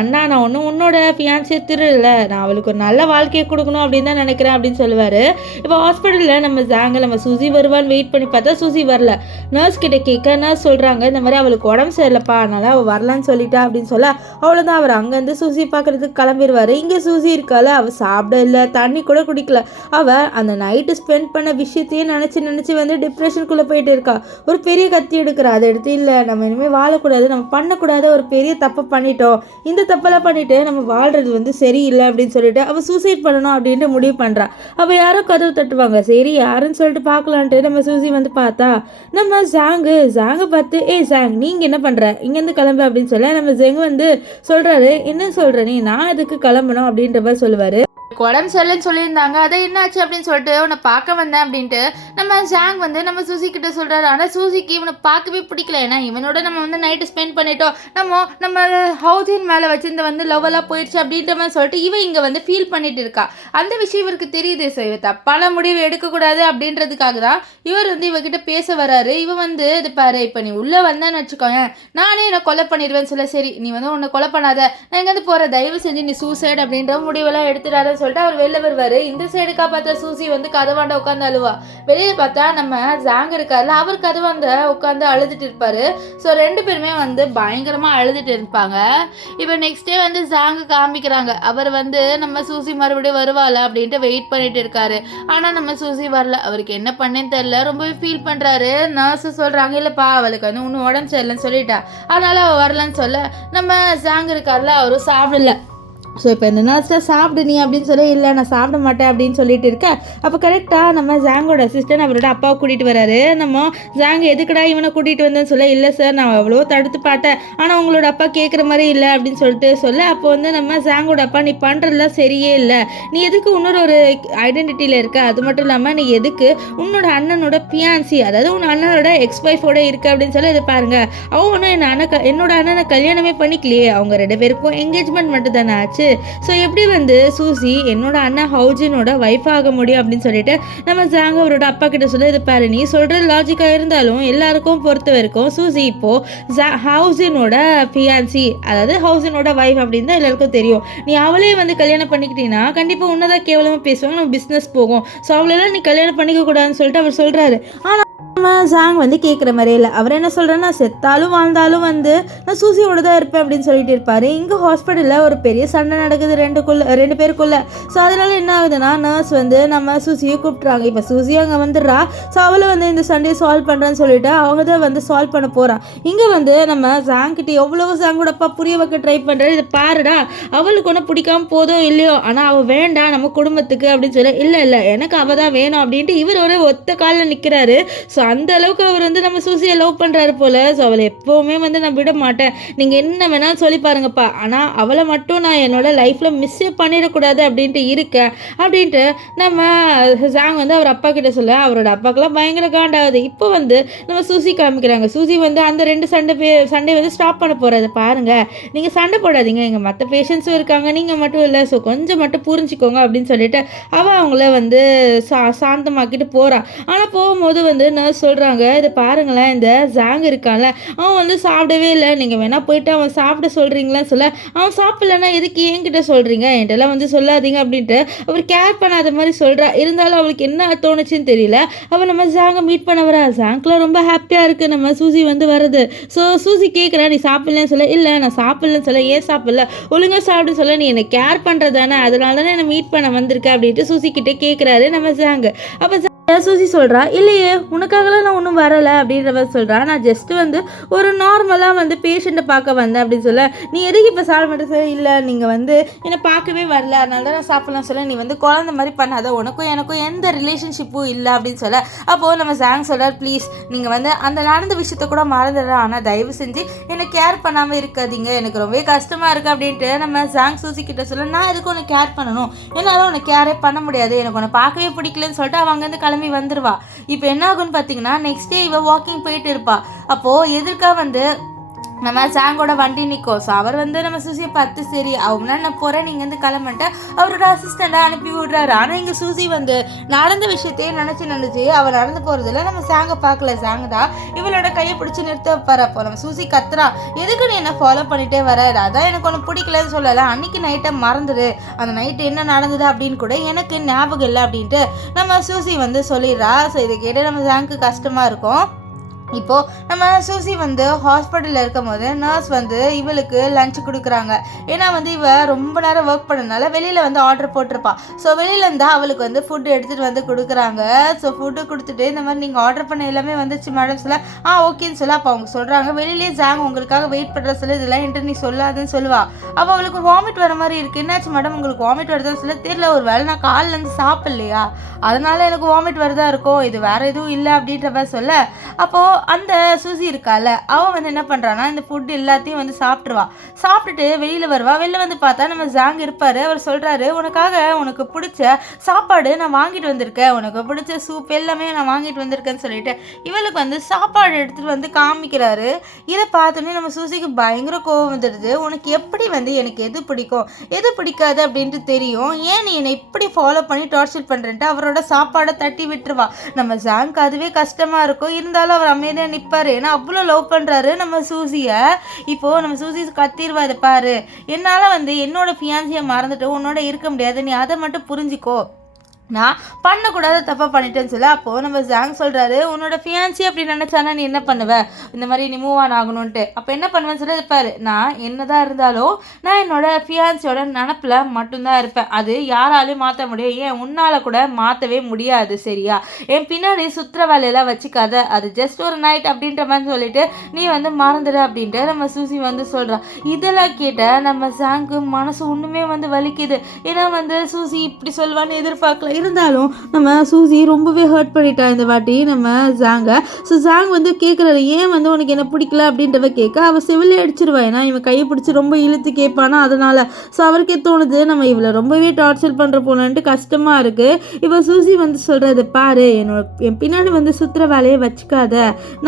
அண்ணா நான் ஒன்றும் உன்னோட ஃபியான்சியை திருடல, நான் அவளுக்கு ஒரு நல்ல வாழ்க்கையை கொடுக்கணும் அப்படின்னு தான் நினைக்கிறேன் அப்படின்னு சொல்லுவார். இப்போ ஹாஸ்பிட்டலில் நம்ம ஜாங்க நம்ம சூசி வருவான்னு வெயிட் பண்ணி பார்த்தா சூசி வரல. நர்ஸ் கிட்ட கேட்க நர்ஸ் சொல்கிறாங்க, இந்த மாதிரி அவளுக்கு உடம்பு சரியில்லப்பா, அதனால அவள் வரலான்னு சொல்லிட்டா அப்படின்னு சொல்ல, அவ்வளோதான் அவர் அங்கேருந்து சூசி பார்க்குறதுக்கு கிளம்பிடுவார். இங்கே சூசி இருக்கால, அவள் சாப்பிட இல்லை, தண்ணி கூட குடிக்கல, அவள் அந்த நைட்டு ஸ்பெண்ட் பண்ண விஷயத்தையே நினச்சி வந்து டிப்ரெஷனுக்குள்ளே போயிட்டு இருக்கா. ஒரு பெரிய கத்தி எடுக்கிறா, அதை எடுத்து இல்லை நம்ம இனிமேல் வாழக்கூடாது, நம்ம பண்ணக்கூடாது, ஒரு பெரிய தப்பை பண்ணிட்டோம், இந்த தப்பெல்லாம் பண்ணிட்டு நம்ம வாழ்றது வந்து சரியில்லை அப்படின்னு சொல்லிட்டு அவள் சூசைட் பண்ணணும் அப்படின்ட்டு முடிவு பண்ணுறா. அவள் யாரோ கதவு தட்டுவாங்க, சரி யாருன்னு சொல்லிட்டு பார்க்கலான்ட்டு நம்ம சூசி வந்து பார்த்தா நம்ம ஜாங்க பார்த்து, ஜாங் நீங்கள் என்ன பண்ணுற, இங்கேருந்து கிளம்பு அப்படின்னு சொல்ல நம்ம ஜெங் வந்து சொல்கிறாரு, என்ன சொல்கிற நீ, நான் அதுக்கு கிளம்பணும் அப்படின்ற மாதிரி சொல்லுவார். உடம்பு சரியில்லைன்னு சொல்லியிருந்தாங்க, அதை என்னாச்சு அப்படின்னு சொல்லிட்டு உன்னை பார்க்க வந்தேன் அப்படின்ட்டு நம்ம ஜாங் வந்து நம்ம சூசி கிட்ட சொல்கிறாரு. ஆனால் சூசிக்கு இவனை பார்க்கவே பிடிக்கல, ஏன்னா இவனோட நம்ம வந்து நைட்டு ஸ்பெண்ட் பண்ணிட்டோம், நம்ம ஹவுஜின் மேலே வச்சிருந்த வந்து லவ்வெல்லாம் போயிடுச்சு அப்படின்ற மாதிரி சொல்லிட்டு இவன் இங்கே வந்து ஃபீல் பண்ணிட்டு இருக்கா. அந்த விஷயம் இவருக்கு தெரியுது, ஸோ இவ தப்பான முடிவு எடுக்கக்கூடாது அப்படின்றதுக்காக தான் இவர் வந்து இவகிட்ட பேச வராரு. இவன் வந்து இது பாரு, இப்போ நீ உள்ளே வந்தேன்னு வச்சுக்கோங்க, நானே என்னை கொலை பண்ணிடுவேன்னு சொல்ல, சரி நீ வந்து உன்னை கொலை பண்ணாத, நான் இங்கேருந்து போகிற, தயவு செஞ்சு நீ சூசைட் அப்படின்ற முடிவெல்லாம் எடுத்துடாரு சொல்லிட்டு அவர் வெளில வருவார். இந்த சைடுக்கா பார்த்தா சூசி வந்து கதவாண்ட உட்காந்து அழுவா. வெளியே பார்த்தா நம்ம ஜாங் இருக்காருல, அவர் கதவாண்ட உட்காந்து அழுதுட்டு இருப்பாரு. ஸோ 2 பேருமே வந்து பயங்கரமாக அழுதுட்டு இருப்பாங்க. இப்போ நெக்ஸ்ட் டே வந்து ஜாங்கு காமிக்கிறாங்க, அவர் வந்து நம்ம சூசி மறுபடியும் வருவாள் அப்படின்ட்டு வெயிட் பண்ணிட்டு இருக்காரு. ஆனால் நம்ம சூசி வரல, அவருக்கு என்ன பண்ணேன்னு தெரியல, ரொம்பவே ஃபீல் பண்ணுறாரு. நர்ஸ் சொல்கிறாங்க, இல்லைப்பா அவளுக்கு வந்து இன்னும் உடம்பு சரியில்லைன்னு சொல்லிட்டா, அதனால் அவள் வரலன்னு சொல்ல நம்ம ஜாங் இருக்காருல, அவரும் சாப்பிடல. ஸோ இப்போ இந்த நர்ஸில் சாப்பிடு நீ அப்படின்னு சொல்லி, இல்லை நான் சாப்பிட மாட்டேன் அப்படின்னு சொல்லிட்டு இருக்க. அப்போ கரெக்டாக நம்ம ஜாங்கோட அசிஸ்டன்ட் அவரோட அப்பாவை கூட்டிகிட்டு வராரு. நம்ம ஜாங் எதுக்கடா இவனை கூட்டிகிட்டு வந்தேன்னு சொல்ல, இல்லை சார் நான் அவ்வளோ தடுத்து பார்த்தேன், ஆனால் உங்களோட அப்பா கேட்குற மாதிரி இல்லை அப்படின்னு சொல்லிட்டு சொல்ல, அப்போ வந்து நம்ம ஜாங்கோட அப்பா, நீ பண்ணுறதுலாம் சரியே இல்லை, நீ எதுக்கு இன்னொரு ஐடென்டிட்டியில் இருக்க, அது மட்டும் இல்லாமல் நீ எதுக்கு உன்னோட அண்ணனோட பியான்சி, அதாவது உன் அண்ணனோட எக்ஸ்வைஃபோட இருக்க அப்படின்னு சொல்லி, இதை பாருங்கள் அவன் ஒன்றும் என்னோட அண்ணனை கல்யாணமே பண்ணிக்கலையே, அவங்க 2 பேருக்கும் என்கேஜ்மெண்ட் மட்டும் தானே ஆச்சு, ஸோ எப்படி வந்து சூசி என்னோட அண்ணா ஹவுஜினோட ஒய்ஃப் ஆக முடியும் அப்படின்னு சொல்லிட்டு நம்ம ஜாங் அவரோட அப்பா கிட்ட சொல்ல, இது பாரு நீ சொல்கிறது லாஜிக்காக இருந்தாலும் எல்லாருக்கும் பொறுத்த வரைக்கும் சூசி இப்போது ஹவுஜினோட ஃபியான்சி, அதாவது ஹவுஜினோட ஒய்ஃப் அப்படின்னு தான் எல்லாருக்கும் தெரியும், நீ அவளே வந்து கல்யாணம் பண்ணிக்கிட்டீங்கன்னா கண்டிப்பாக உன்னதான் கேவலமாக பேசுவாங்க, நம்ம பிஸ்னஸ் போகும், ஸோ அவளெல்லாம் நீ கல்யாணம் பண்ணிக்க கூடாதுன்னு சொல்லிட்டு அவர் சொல்கிறாரு. ஆனால் ஜாங் வந்து கேட்குற மாதிரியே இல்லை, அவர் என்ன சொல்கிறேன்னா, செத்தாலும் வாழ்ந்தாலும் வந்து நான் சூசியோட தான் இருப்பேன் அப்படின்னு சொல்லிட்டு இருப்பார். இங்கே ஹாஸ்பிட்டலில் ஒரு பெரிய சண்டை நடக்குது 2 பேருக்குள்ள. ஸோ அதனால என்ன ஆகுதுன்னா, நர்ஸ் வந்து நம்ம சூசியை கூப்பிட்றாங்க. இப்போ சூசி அங்கே வந்துடுறா. ஸோ அவளை வந்து இந்த சண்டையை சால்வ் பண்ணுறான்னு சொல்லிட்டு அவங்க தான் வந்து சால்வ் பண்ண போகிறான். இங்கே வந்து நம்ம ஜாங்கிட்ட எவ்வளவோ ஜாங்கோடப்பா புரிய வைக்க ட்ரை பண்ணுறாரு, இதை பாருடா அவளுக்கு ஒன்றும் பிடிக்காம போதோ இல்லையோ, ஆனால் அவள் வேண்டாம் நம்ம குடும்பத்துக்கு அப்படின்னு சொல்லி, இல்லை எனக்கு அவள் தான் வேணும் அப்படின்ட்டு இவர் ஒரு ஒத்த காலில் நிற்கிறாரு. ஸோ அந்த அளவுக்கு அவர் வந்து நம்ம சூசியை லவ் பண்ணுறாரு போல். ஸோ அவளை எப்போவுமே வந்து நான் விட மாட்டேன், நீங்கள் என்ன வேணாலும் சொல்லி பாருங்கப்பா, ஆனால் அவளை மட்டும் நான் என்னோடய லைஃப்பில் மிஸ்ஸே பண்ணிடக்கூடாது அப்படின்ட்டு இருக்கேன் அப்படின்ட்டு நம்ம ஜாங் வந்து அவர் அப்பா கிட்ட சொல்ல, அவரோட அப்பாக்கெல்லாம் பயங்கர காண்டாகுது. இப்போ வந்து நம்ம சூசி காமிக்கிறாங்க. சூசி வந்து அந்த 2 சண்டை வந்து ஸ்டாப் பண்ண போகிறது. பாருங்கள் நீங்கள் சண்டை போடாதீங்க, எங்கள் மற்ற பேஷண்ட்ஸும் இருக்காங்க, நீங்கள் மட்டும் இல்லை, ஸோ கொஞ்சம் மட்டும் புரிஞ்சுக்கோங்க அப்படின்னு சொல்லிட்டு அவங்கள வந்து சாந்தமாக்கிட்டு போகிறான். ஆனால் போகும்போது வந்து நர்ஸ் சொல்கிறாங்க, இதை பாருங்களேன், இந்த ஜாங் இருக்கான்ல அவன் வந்து சாப்பிடவே இல்லை, நீங்கள் வேணால் போயிட்டு அவன் சாப்பிட சொல்கிறீங்களான்னு சொல்ல, அவன் சாப்பிட்லன்னா எதுக்கு என்கிட்ட சொல்கிறீங்க, என்கிட்டலாம் வந்து சொல்லாதீங்க அப்படின்ட்டு அவர் கேர் பண்ணாத மாதிரி சொல்கிறா. இருந்தாலும் அவளுக்கு என்ன தோணுச்சுன்னு தெரியல. அவள் நம்ம ஜாங்கை மீட் பண்ண வரா. ஜாங்க்லாம் ரொம்ப ஹாப்பியாக இருக்குது நம்ம சூசி வந்து வருது. ஸோ சூசி கேட்குறா, நீ சாப்பிட்லன்னு சொல்ல, இல்லை நான் சாப்பிட்லன்னு சொல்ல, ஏன் சாப்பிடல, ஒழுங்காக சாப்பிடுன்னு சொல்ல, நீ என்னை கேர் பண்ணுறதானே, அதனால தானே என்னை மீட் பண்ண வந்திருக்க அப்படின்ட்டு சூசி கிட்டே கேட்குறாரு நம்ம ஜாங்கு. அப்போ சூசி சொல்கிறா, இல்லையே உனக்காகலாம் நான் ஒன்றும் வரலை அப்படின்ற மாதிரி சொல்கிறா, நான் ஜஸ்ட்டு வந்து ஒரு நார்மலாக வந்து பேஷண்ட்டை பார்க்க வந்தேன் அப்படின்னு சொல்ல, நீ எதுக்கு இப்போ சாப்பிட மாட்டேன் சொல்ல, இல்லை நீங்கள் வந்து என்னை பார்க்கவே வரல அதனால தான் நான் சாப்பிட்லாம் சொல்ல, நீ வந்து குழந்த மாதிரி பண்ணாத, உனக்கும் எனக்கும் எந்த ரிலேஷன்ஷிப்பும் இல்லை அப்படின்னு சொல்ல. அப்போது நம்ம ஜாங் சொல்கிறார், ப்ளீஸ் நீங்கள் வந்து அந்த நடந்த விஷயத்த கூட மறந்துடுறேன், ஆனால் தயவு செஞ்சு என்னை கேர் பண்ணாமல் இருக்காதீங்க, எனக்கு ரொம்பவே கஷ்டமாக இருக்குது அப்படின்ட்டு நம்ம ஜாங் சூசி கிட்ட சொல்ல, நான் எதுக்கு உன்னை கேர் பண்ணணும், என்னால் உன்னை கேரே பண்ண முடியாது, எனக்கு உன்னை பார்க்கவே பிடிக்கலன்னு சொல்லிட்டு அவங்க வந்து கிளம்பி வந்துருவா. இப்போ என்ன ஆகும்னு பார்த்தீங்கன்னா, நெக்ஸ்ட் டே இவ வாக்கிங் போயிட்டு இருப்பா. அப்போது எதிர்க்கா வந்து நம்ம ஜாங்கோட வண்டி நிற்கும். ஸோ அவர் வந்து நம்ம சூசியை பார்த்து, சரி அவங்க நான் போகிறேன், நீங்கள் வந்து கிளம்பிட்டு அவரோட அசிஸ்டண்ட்டை அனுப்பி விடுறாரு. ஆனால் இங்கே சூசி வந்து நடந்த விஷயத்தையே நினச்சி அவள் நடந்து போகிறதில்ல. நம்ம ஜாங்கை பார்க்கல, ஜாங் தான் இவளோட கையை பிடிச்சி நிறுத்த வைப்பார். அப்போ நம்ம சூசி கத்துறா, எதுக்கு நீ என்ன ஃபாலோ பண்ணிகிட்டே வர, அதான் எனக்கு ஒன்று பிடிக்கலன்னு சொல்லலை, அன்றைக்கி நைட்டை மறந்துடு, அந்த நைட்டு என்ன நடந்தது அப்படின்னு கூட எனக்கு ஞாபகம் இல்லை அப்படின்ட்டு நம்ம சூசி வந்து சொல்லிடுறா. ஸோ இதை கேட்டு நம்ம ஜாங்க்கு கஷ்டமாக இருக்கும். இப்போது நம்ம சூசி வந்து ஹாஸ்பிட்டலில் இருக்கும் போது நர்ஸ் வந்து இவளுக்கு லஞ்ச் கொடுக்குறாங்க. ஏன்னா வந்து இவ ரொம்ப நேரம் ஒர்க் பண்ணனால வெளியில் வந்து ஆர்டர் போட்டிருப்பா. ஸோ வெளியிலேருந்து அவளுக்கு வந்து ஃபுட்டு எடுத்துகிட்டு வந்து கொடுக்குறாங்க. ஸோ ஃபுட்டு கொடுத்துட்டு இந்த மாதிரி நீங்கள் ஆர்டர் பண்ண எல்லாமே வந்துச்சு மேடம் சொல்ல, ஓகேன்னு சொல்ல. அப்போ அவங்க சொல்கிறாங்க, வெளியிலேயே ஜாங் உங்களுக்காக வெயிட் பண்ணுற சொல்ல, இதெல்லாம் என்கிட்ட நீ சொல்லாதுன்னு சொல்லுவா. அப்போ அவளுக்கு வாமிட் வர மாதிரி இருக்குது. என்னாச்சு மேடம் உங்களுக்கு வாமிட் வருதுன்னு சொல்ல, தெரியல, ஒரு வேளை நான் காலிலேருந்து சாப்பிட்லையா அதனால எனக்கு வாமிட் வருதா இருக்கும், இது வேறு எதுவும் இல்லை அப்படின்ற மாதிரி சொல்ல. அப்போது அந்த சூசி இருக்கால அவள் வந்து என்ன பண்ணுறான்னா இந்த ஃபுட் எல்லாத்தையும் வந்து சாப்பிட்ருவா. சாப்பிட்டுட்டு வெளியில் வருவா. வெளில வந்து பார்த்தா நம்ம ஜாங் இருப்பார். அவர் சொல்கிறாரு, உனக்கு பிடிச்ச சாப்பாடு நான் வாங்கிட்டு வந்திருக்கேன், உனக்கு பிடிச்ச சூப் எல்லாமே நான் வாங்கிட்டு வந்திருக்கேன்னு சொல்லிட்டு இவளுக்கு வந்து சாப்பாடு எடுத்துகிட்டு வந்து காமிக்கிறாரு. இதை பார்த்தோன்னே நம்ம சூசிக்கு பயங்கர கோவம் வந்துடுது. உனக்கு எப்படி வந்து எனக்கு எது பிடிக்கும் எது பிடிக்காது அப்படின்ட்டு தெரியும், ஏன் நீ என்னை இப்படி ஃபாலோ பண்ணி டார்ச்சர் பண்ணுறேன்ட்டு அவரோட சாப்பாடை தட்டி விட்டுருவா. நம்ம ஜாங்க்கு அதுவே கஷ்டமாக இருக்கும். இருந்தாலும் அவர் அமைதியாக நிற்பாரு. ஏன்னா அவ்வளோ லவ் பண்ணுறாரு நம்ம சூசியை. இப்போது நம்ம சூசி கத்திடுவா, இதை பாரு, என்னால் வந்து என்னோட ஃபியான்சியை மறந்துட்டு உன்னோட இருக்க முடியாது, நீ அதை மட்டும் புரிஞ்சிக்கோ, நான் பண்ணக்கூடாத தப்பாக பண்ணிட்டேன்னு சொல்ல. அப்போது நம்ம ஜாங் சொல்கிறாரு, உன்னோட ஃபியான்சி அப்படி நினச்சானா நீ என்ன பண்ணுவ, இந்த மாதிரி நீ மூவ் ஆன் ஆகணுன்ட்டு, அப்போ என்ன பண்ணுவேன்னு சொல்லி இருப்பாரு. நான் என்னதான் இருந்தாலும் நான் என்னோட ஃபியான்சியோட நினப்பில் மட்டும்தான் இருப்பேன், அது யாராலையும் மாற்ற முடியும், ஏன் உன்னால் கூட மாற்றவே முடியாது, சரியா, என் பின்னாடி சுற்றுற வேலையெல்லாம் வச்சுக்காத, அது ஜஸ்ட் ஒரு நைட் அப்படின்ற மாதிரி சொல்லிட்டு நீ வந்து மறந்துடு அப்படின்ட்டு நம்ம சூசி வந்து சொல்கிறா. இதெல்லாம் கேட்ட நம்ம ஜாங்க்கு மனசு ஒன்றுமே வந்து வலிக்குது. ஏன்னா வந்து சூசி இப்படி சொல்வான்னு எதிர்பார்க்கல. இருந்தாலும் நம்ம சூசி ரொம்பவே ஹர்ட் பண்ணிட்டா இந்த வாட்டி நம்ம ஜாங்கை. ஸோ ஜாங் வந்து கேட்குறாரு, ஏன் வந்து உனக்கு என்ன பிடிக்கல அப்படின்றத கேட்க அவள் செவிலே அடிச்சிருவா. ஏன்னா இவன் கையை பிடிச்சி ரொம்ப இழுத்து கேட்பானா அதனால். ஸோ அவருக்கே தோணுது நம்ம இவளை ரொம்பவே டார்ச்சர் பண்ணுற போனான்ட்டு கஷ்டமாக இருக்குது. இப்போ சூசி வந்து சொல்கிறது, பாரு என் பின்னாடி வந்து சுற்றுற வேலையை வச்சுக்காத,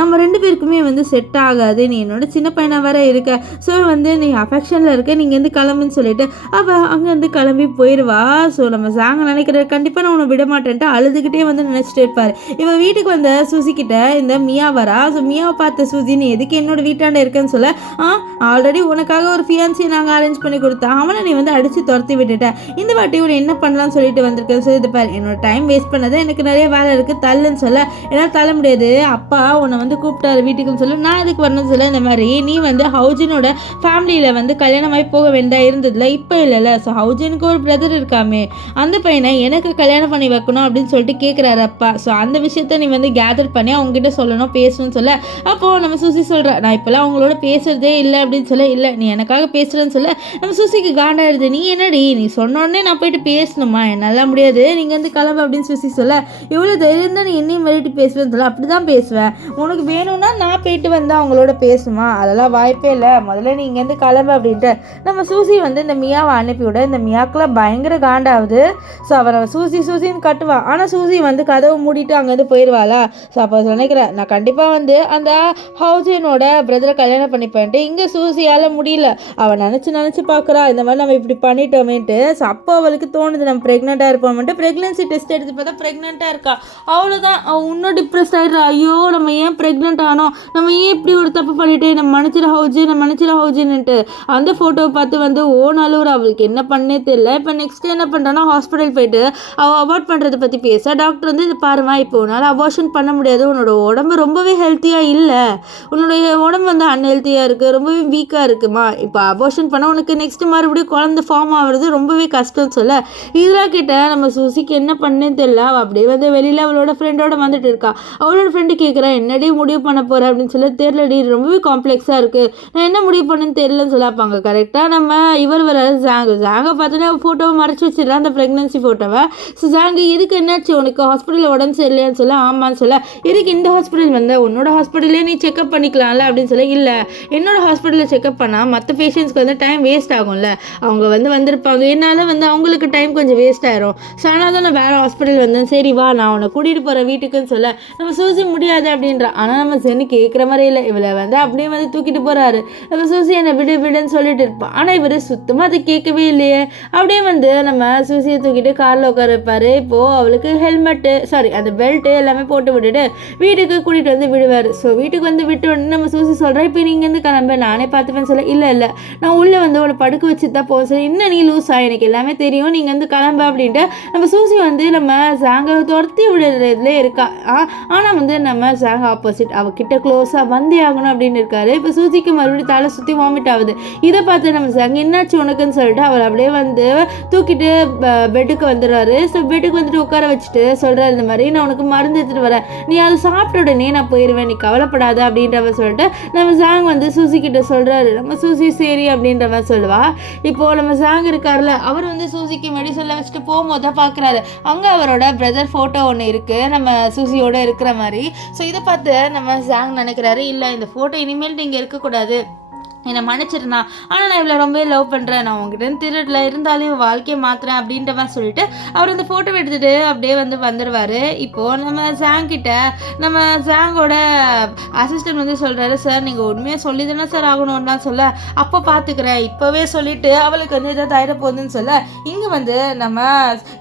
நம்ம ரெண்டு பேருக்குமே வந்து செட் ஆகாது, நீ என்னோட சின்ன பையனாக வேற இருக்க, ஸோ வந்து நீ அஃபெக்ஷனில் இருக்க, நீங்கள் வந்து கிளம்புன்னு சொல்லிட்டு அவள் அங்கேருந்து கிளம்பி போயிடுவா. ஸோ நம்ம ஜாங் நினைக்கிற கண்டிப்பாக நான் உன்னை விட மாட்டேன்ட்டு அழுதுகிட்டே வந்து நினச்சிட்டு இருப்பார். இவன் வீட்டுக்கு வந்த சூசி கிட்ட இந்த மியா வரா. ஸோ மியாவை பார்த்த சூசி, நீ எதுக்கு என்னோட வீட்டாண்ட இருக்கேன்னு சொல்ல, ஆல்ரெடி உனக்காக ஒரு ஃபியான்சியை நாங்கள் அரேஞ்ச் பண்ணி கொடுத்தேன், அவனை நீ வந்து அடித்து துரத்தி விட்டுட்டேன், இந்த வாட்டி உன்னை என்ன பண்ணலாம்னு சொல்லிட்டு வந்திருக்கேன். ஸோ இது பாரு, என்னோட டைம் வேஸ்ட் பண்ணது, எனக்கு நிறைய வேலை இருக்குது, தள்ளுன்னு சொல்ல, என்னால் தள்ள முடியாது, அப்பா உன்னை வந்து கூப்பிட்டாரு வீட்டுக்குன்னு சொல்ல, நான் இதுக்கு வரணும்னு சொல்ல, இந்த மாதிரி நீ வந்து ஹவுஜினோட ஃபேமிலியில் வந்து கல்யாணமாகி போக வேண்டாம் இருந்ததில்ல, இப்போ இல்லைல்ல, ஸோ ஹவுஜினுக்கு ஒரு பிரதர் இருக்காமே, அந்த பையனை எனக்கு கல்யாணம் பண்ணி வைக்கணும் அப்படின்னு சொல்லிட்டு கேட்குறாரு அப்பா. ஸோ அந்த விஷயத்த நீ வந்து கேதர் பண்ணி அவங்ககிட்ட சொல்லணும், பேசணும்னு சொல்ல. அப்போது நம்ம சூசி சொல்கிறா, நான் இப்போலாம் அவங்களோட பேசுகிறதே இல்லை அப்படின்னு சொல்ல, இல்லை நீ எனக்காக பேசுகிறேன்னு சொல்ல நம்ம சூசிக்கு காண்டாயிடுது. நீ என்னடி நீ சொன்னோடனே நான் போயிட்டு பேசணுமா, என்னால் முடியாது, நீங்கள் வந்து கிளம்பு அப்படின்னு சூசி சொல்ல, இவ்வளோ தைரியம் தான் நீ என்னையும் மிரட்டி பேசுவேன்னு சொல்ல, அப்படி தான் பேசுவேன், உனக்கு வேணும்னா நான் போயிட்டு வந்து அவங்களோட பேசுமா, அதெல்லாம் வாய்ப்பே இல்லை, முதல்ல நீ இங்கேருந்து கிளம்பு அப்படின்ட்டு நம்ம சூசி வந்து இந்த மியாவை அனுப்பிவிட. இந்த மியாக்கெலாம் பயங்கர காண்டாகுது. ஸோ அவரை சூசி சூசின்னு கட்டுவான். ஆனால் சூசி வந்து கதவை மூடிட்டு அங்கேருந்து போயிடுவாளா. ஸோ அப்போ நினைக்கிறேன் நான் கண்டிப்பாக வந்து அந்த ஹவுஜினோட பிரதரை கல்யாணம் பண்ணிப்பேன்ட்டு. இங்கே சூசியால் முடியல, அவள் நினச்சி பார்க்குறா இந்த மாதிரி நம்ம இப்படி பண்ணிட்டோமேன்ட்டு. ஸோ அப்போ அவளுக்கு தோணுது நம்ம ப்ரெக்னெண்ட்டாக இருப்போம்ட்டு. ப்ரெக்னென்சி டெஸ்ட் எடுத்து பார்த்தா ப்ரெக்னெண்ட்டாக இருக்கா. அவ்வளோதான், அவள் இன்னும் டிப்ரெஸ் ஆகிடுறா. ஐயோ நம்ம ஏன் ப்ரெக்னென்ட் ஆனோம், நம்ம ஏன் இப்படி ஒரு தப்பு பண்ணிட்டு, நம்ம மன்னிச்சிட ஹவுஜின்னுட்டு அந்த ஃபோட்டோவை பார்த்து வந்து ஓனாலும் அவளுக்கு என்ன பண்ணே தெரியல. இப்போ நெக்ஸ்ட் என்ன பண்ணுறான்னா ஹாஸ்பிட்டல் போயிட்டு அவள் அவாய்ட் பண்ணுறதை பற்றி பேச டாக்டர் வந்து இது பாருமா, இப்போ உன்னால் அபார்ஷன் பண்ண முடியாது, உன்னோட உடம்பு ரொம்பவே ஹெல்த்தியாக இல்லை, உன்னுடைய உடம்பு வந்து அன்ஹெல்த்தியாக இருக்குது, ரொம்பவே வீக்காக இருக்குமா, இப்போ அபார்ஷன் பண்ண உனக்கு நெக்ஸ்ட் மறுபடியும் குழந்தை ஃபார்ம் ஆகிறது ரொம்பவே கஷ்டம்னு சொல்ல. இதெல்லாம் கிட்ட நம்ம சூசிக்கு என்ன பண்ணேன்னு தெரியல. அவள் அப்படியே வந்து வெளியில் அவளோட ஃப்ரெண்டோட வந்துட்டு இருக்கா. அவளோட ஃப்ரெண்டு கேட்குறா என்னடி முடிவு பண்ண போகிற அப்படின்னு சொல்ல. தெரியலடி, ரொம்பவே காம்ப்ளெக்ஸாக இருக்குது, நான் என்ன முடிவு பண்ணுன்னு தெரியலன்னு சொல்லாப்பாங்க. கரெக்டாக நம்ம இவர் வர ஜாங்கை பார்த்தோன்னே ஃபோட்டோவை மறைச்சி வச்சிடறான், அந்த ப்ரெக்னன்சி ஃபோட்டோவை. ஸோ ஜாங்கு இதுக்கு என்னாச்சு உனக்கு ஹாஸ்பிட்டலில் உடம்பு சரியில்லையான்னு சொல்ல. ஆமான்னு சொல்ல. இதுக்கு இந்த ஹாஸ்பிட்டல் வந்த உன்னோட ஹாஸ்பிட்டலே நீ செக்அப் பண்ணிக்கலாம்ல அப்படின்னு சொல்ல. இல்லை, என்னோட ஹாஸ்பிட்டலில் செக்அப் பண்ணால் மற்ற பேஷண்ட்ஸ்க்கு வந்து டைம் வேஸ்ட் ஆகும்ல, அவங்க வந்து வந்திருப்பாங்க, என்னால் வந்து அவங்களுக்கு டைம் கொஞ்சம் வேஸ்ட் ஆயிரும். ஸோ ஆனால் தான் நான் வேறு ஹாஸ்பிட்டல் வந்தேன், சரி வா நான் உன்னை கூட்டிகிட்டு போகிறேன் வீட்டுக்குன்னு சொல்ல. நம்ம சூசி முடியாது அப்படின்றா. ஆனால் நம்ம சென்னு கேட்குற மாதிரி இல்லை, இவளை வந்து அப்படியே வந்து தூக்கிட்டு போகிறாரு. நம்ம சூசி என்னை விடுன்னு சொல்லிட்டு இருப்பான். ஆனால் இவர் சுத்தமாக அதை கேட்கவே இல்லையே. அப்படியே வந்து நம்ம சூசியை தூக்கிட்டு காரில் உட்கார வைப்பார். இப்போது அவளுக்கு ஹெல்மெட்டு அந்த பெல்ட்டு எல்லாமே போட்டு விட்டுட்டு வீட்டுக்கு கூட்டிகிட்டு வந்து விடுவார். ஸோ வீட்டுக்கு வந்து விட்டு உடனே நம்ம சூசி சொல்கிறேன் இப்போ நீங்கள் வந்து கிளம்ப நானே பார்த்துப்பேன்னு சொல்ல. இல்லை நான் உள்ளே வந்து அவளை படுக்க வச்சு தான் போக சொல்லி. இன்னும் நீ லூஸா, எனக்கு எல்லாமே தெரியும், நீங்கள் வந்து கிளம்ப அப்படின்ட்டு நம்ம சூசி வந்து நம்ம ஜாங்கை துரத்தி விடுறதுல இருக்கா. ஆனால் வந்து நம்ம ஜாங்க ஆப்போசிட் அவகிட்ட க்ளோஸாக வந்தே ஆகணும் அப்படின்னு இருக்காரு. இப்போ சூசிக்கு மறுபடியும் தலை சுற்றி வாமிட் ஆகுது. இதை பார்த்து நம்ம ஜாங்க என்னாச்சு உனக்குன்னு சொல்லிட்டு அவள் அப்படியே வந்து தூக்கிட்டு பெட்டுக்கு வந்துடுறாரு. ஸோ பெட்டுக்கு வந்துட்டு உட்கார வச்சுட்டு சொல்கிறாரு இந்த மாதிரி நான் உனக்கு மருந்து எடுத்துகிட்டு வரேன், நீ அதை சாப்பிட்ட உடனே நான் போயிடுவேன், நீ கவலைப்படாத அப்படின்றவ சொல்லிட்டு நம்ம ஜாங் வந்து சூசி கிட்ட சொல்கிறாரு. நம்ம சூசி சரி அப்படின்ற மாதிரி சொல்லுவா. இப்போது நம்ம ஜாங் இருக்கார்ல, அவர் வந்து சூசிக்கு மெடிசனில் வச்சுட்டு போகும்போது தான் பார்க்குறாரு அங்கே அவரோட பிரதர் ஃபோட்டோ ஒன்று இருக்குது நம்ம சூசியோட இருக்கிற மாதிரி. ஸோ இதை பார்த்து நம்ம ஜாங் நினைக்கிறாரு, இல்லை இந்த ஃபோட்டோ இனிமேல் நீங்கள் இருக்கக்கூடாது, என்னை மன்னிச்சிருந்தா, ஆனால் நான் இவ்வளோ ரொம்பவே லவ் பண்ணுறேன், நான் உங்ககிட்ட திருடல இருந்தாலும் வாழ்க்கையை மாற்றுறேன் அப்படின்ற மாதிரி சொல்லிட்டு அவர் அந்த ஃபோட்டோ எடுத்துகிட்டு அப்படியே வந்து வந்துடுவார். இப்போது நம்ம ஜாங்கிட்ட நம்ம ஜாங்கோட அசிஸ்டன்ட் வந்து சொல்கிறாரு, சார் நீங்கள் உண்மையாக சொல்லி தானே சார் ஆகணும்னா சொல்ல. அப்போ பார்த்துக்கிறேன், இப்போவே சொல்லிவிட்டு அவளுக்கு வந்து எதாவது ஆயிட போகுதுன்னு சொல்ல. இங்கே வந்து நம்ம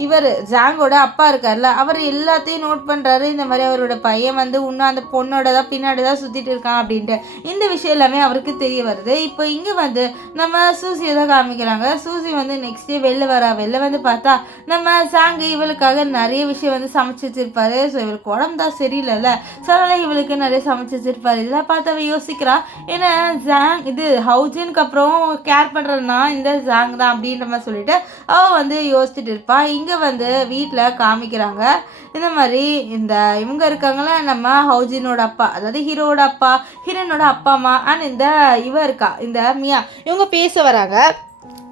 இவர் ஜாங்கோட அப்பா இருக்கார்ல, அவர் எல்லாத்தையும் நோட் பண்ணுறாரு. இந்த மாதிரி அவரோட பையன் வந்து இன்னும் அந்த பொண்ணோட தான் பின்னாடி தான் சுற்றிட்டு இருக்கான் அப்படின்ட்டு இந்த விஷயம் எல்லாமே அவருக்கு தெரிய வருது. இப்போ இங்கே வந்து நம்ம சூசியை தான் காமிக்கிறாங்க. சூசி வந்து நெக்ஸ்ட் டே வெளில வந்து பார்த்தா நம்ம ஜாங்கு இவளுக்காக நிறைய விஷயம் வந்து சமைச்சு வச்சிருப்பாரு. ஸோ இவளுக்கு உடம்பு தான் சரியில்லைல்ல, ஸோ அதனால் இவளுக்கு நிறைய சமைச்சு வச்சிருப்பாரு. இதெல்லாம் பார்த்து அவள் யோசிக்கிறா, ஏன்னா ஜாங் இது ஹவுஜினுக்கு அப்புறம் கேர் பண்ணுறதுனா இந்த ஜாங் தான் அப்படின்ற மாதிரி சொல்லிட்டு அவள் வந்து யோசிச்சுட்டு இருப்பா. இங்கே வந்து வீட்டில் காமிக்கிறாங்க இந்த மாதிரி இந்த இவங்க இருக்காங்களா நம்ம ஹவுஜினோட அப்பா, அதாவது ஹீரோட அப்பா, ஹீரோனோட அப்பா அம்மா அண்ட் இந்த இவ இருக்கா இந்த மியா, இவங்க பேச வராங்க.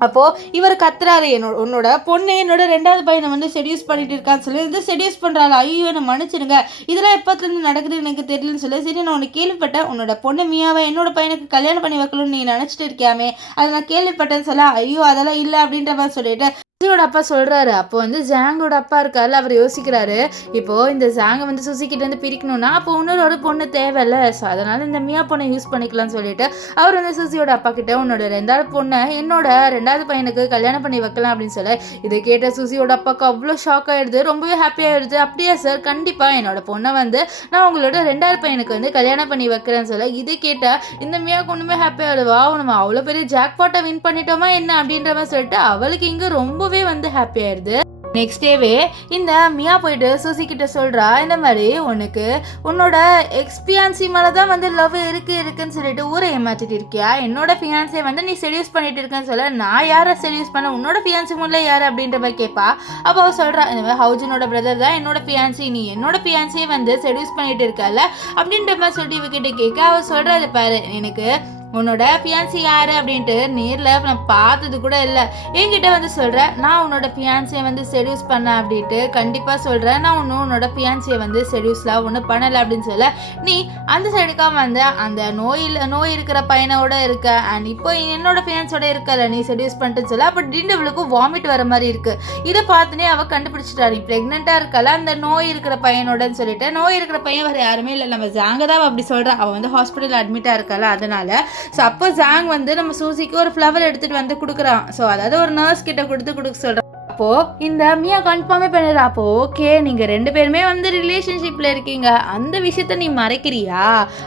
அப்போது இவர் கத்துறாரு, உன்னோட பொண்ணு என்னோட 2வது பையனை வந்து செடியூஸ் பண்ணிட்டு இருக்கான்னு சொல்லி இது செடியூஸ் பண்ணுறாள். ஐயோ என்னை மன்னிச்சிடுங்க, இதெல்லாம் எப்போத்துலேருந்து நடக்குதுன்னு எனக்கு தெரியலன்னு சொல்லி. சரி நான் உனக்கு கேள்விப்பட்டேன், உன்னோட பொண்ணு மியாவை என்னோட பையனுக்கு கல்யாணம் பண்ணி வைக்கணும்னு நீ நினச்சிட்டு இருக்கியாமே, அதை நான் கேள்விப்பட்டேன்னு சொல்ல. ஐயோ அதெல்லாம் இல்லை அப்படின்ற மாதிரி சொல்லிட்டு சூசியோட அப்பா சொல்கிறாரு. அப்போ வந்து ஜாங்கோட அப்பா இருக்கார்ல, அவர் யோசிக்கிறாரு, இப்போது இந்த ஜாங்கை வந்து சூசிக்கிட்டேருந்து பிரிக்கணும்னா அப்போ இன்னொரு பொண்ணு தேவையில்ல, ஸோ அதனால் இந்த மியா பொண்ணை யூஸ் பண்ணிக்கலாம்னு சொல்லிட்டு அவர் வந்து சூசியோட அப்பா கிட்ட உன்னோட 2வது பொண்ணை என்னோட 2வது பையனுக்கு கல்யாணம் பண்ணி வைக்கலாம் அப்படின்னு சொல்ல. இதை கேட்ட சூசியோட அப்பாவுக்கு அவ்வளோ ஷாக் ஆகிடுது, ரொம்பவே ஹாப்பியாகிடுது. அப்படியா சார், கண்டிப்பாக என்னோட பொண்ணை வந்து நான் உங்களோட 2வது பையனுக்கு வந்து கல்யாணம் பண்ணி வைக்கிறேன்னு சொல்ல. இதை கேட்டால் இந்த மியாவுக்கு ஒன்றுமே ஹாப்பியாகிடுவா, நம்ம அவ்வளோ பெரிய ஜாக்பாட்டை வின் பண்ணிட்டோமா என்ன அப்படின்ற மாதிரி சொல்லிட்டு அவளுக்கு இங்கே ரொம்பவே வந்து ஹாப்பி ஆயிடுது. நெக்ஸ்ட் டேவே இந்த மியா போயிட்டு சூசி கிட்ட சொல்கிறா, இந்த மாதிரி உனக்கு உன்னோட எக்ஸ்பியான்சி மேலே தான் வந்து லவ் இருக்குன்னு சொல்லிட்டு ஊரை ஏமாற்றிட்டு இருக்கியா, என்னோட ஃபியான்சியை வந்து நீ செடியூஸ் பண்ணிட்டு இருக்கேன்னு சொல்ல. நான் யாரை செடியூஸ் பண்ண, உன்னோட ஃபியான்சி முல்ல யார் அப்படின்ற மாதிரி கேட்பா. அப்போ அவள் சொல்கிறா, இந்த மாதிரி ஹவுஜனோட பிரதர் தான் என்னோட ஃபியான்சி, நீ என்னோட ஃபியான்சியை வந்து செடியூஸ் பண்ணிட்டு இருக்கல அப்படின்ற மாதிரி சொல்லிட்டு இவகிட்ட கேட்க. அவள் சொல்கிறா, பாரு எனக்கு உன்னோட பியான்சி யாரு அப்படின்ட்டு நேரில் நான் பார்த்தது கூட இல்லை, என்கிட்ட வந்து சொல்கிறேன் நான் உன்னோட பியான்சியை வந்து செடியூஸ் பண்ணேன் அப்படின்ட்டு. கண்டிப்பாக சொல்கிறேன், நான் உன்னோட பியான்சியை வந்து செடியூஸ்லாம் ஒன்றும் பண்ணலை அப்படின்னு சொல்ல, நீ அந்த சைடுக்காக வந்து அந்த நோய் இருக்கிற பையனோட இருக்க அண்ட் இப்போ என்னோட பியான்ஸோட இருக்கல நீ செடியூஸ் பண்ணிட்டு சொல்ல. அப்போ டிண்டவளுக்கும் வாமிட் வர மாதிரி இருக்கு. இதை பார்த்துனே அவள் கண்டுபிடிச்சிட்டா, நீ ப்ரெக்னெண்ட்டாக இருக்கல அந்த நோய் இருக்கிற பையனோடன்னு சொல்லிட்டு. நோய் இருக்கிற பையன் வேறு யாருமே இல்லை, நம்ம ஜாங்க தான் அப்படி சொல்கிறேன். அவள் வந்து ஹாஸ்பிட்டலில் அட்மிட்டாக இருக்கல அதனால. ஸோ அப்போ ஜாங் வந்து நம்ம சூசிக்கு ஒரு ஃப்ளவர் எடுத்துகிட்டு வந்து கொடுக்குறான். ஸோ அதாவது ஒரு நர்ஸ் கிட்ட கொடுக்க சொல்கிறான். அப்போது இந்த மியா கன்ஃபார்மே பண்ணிடுறா. அப்போ ஓகே நீங்கள் 2 பேருமே வந்து ரிலேஷன்ஷிப்பில் இருக்கீங்க, அந்த விஷயத்த நீ மறைக்கிறியா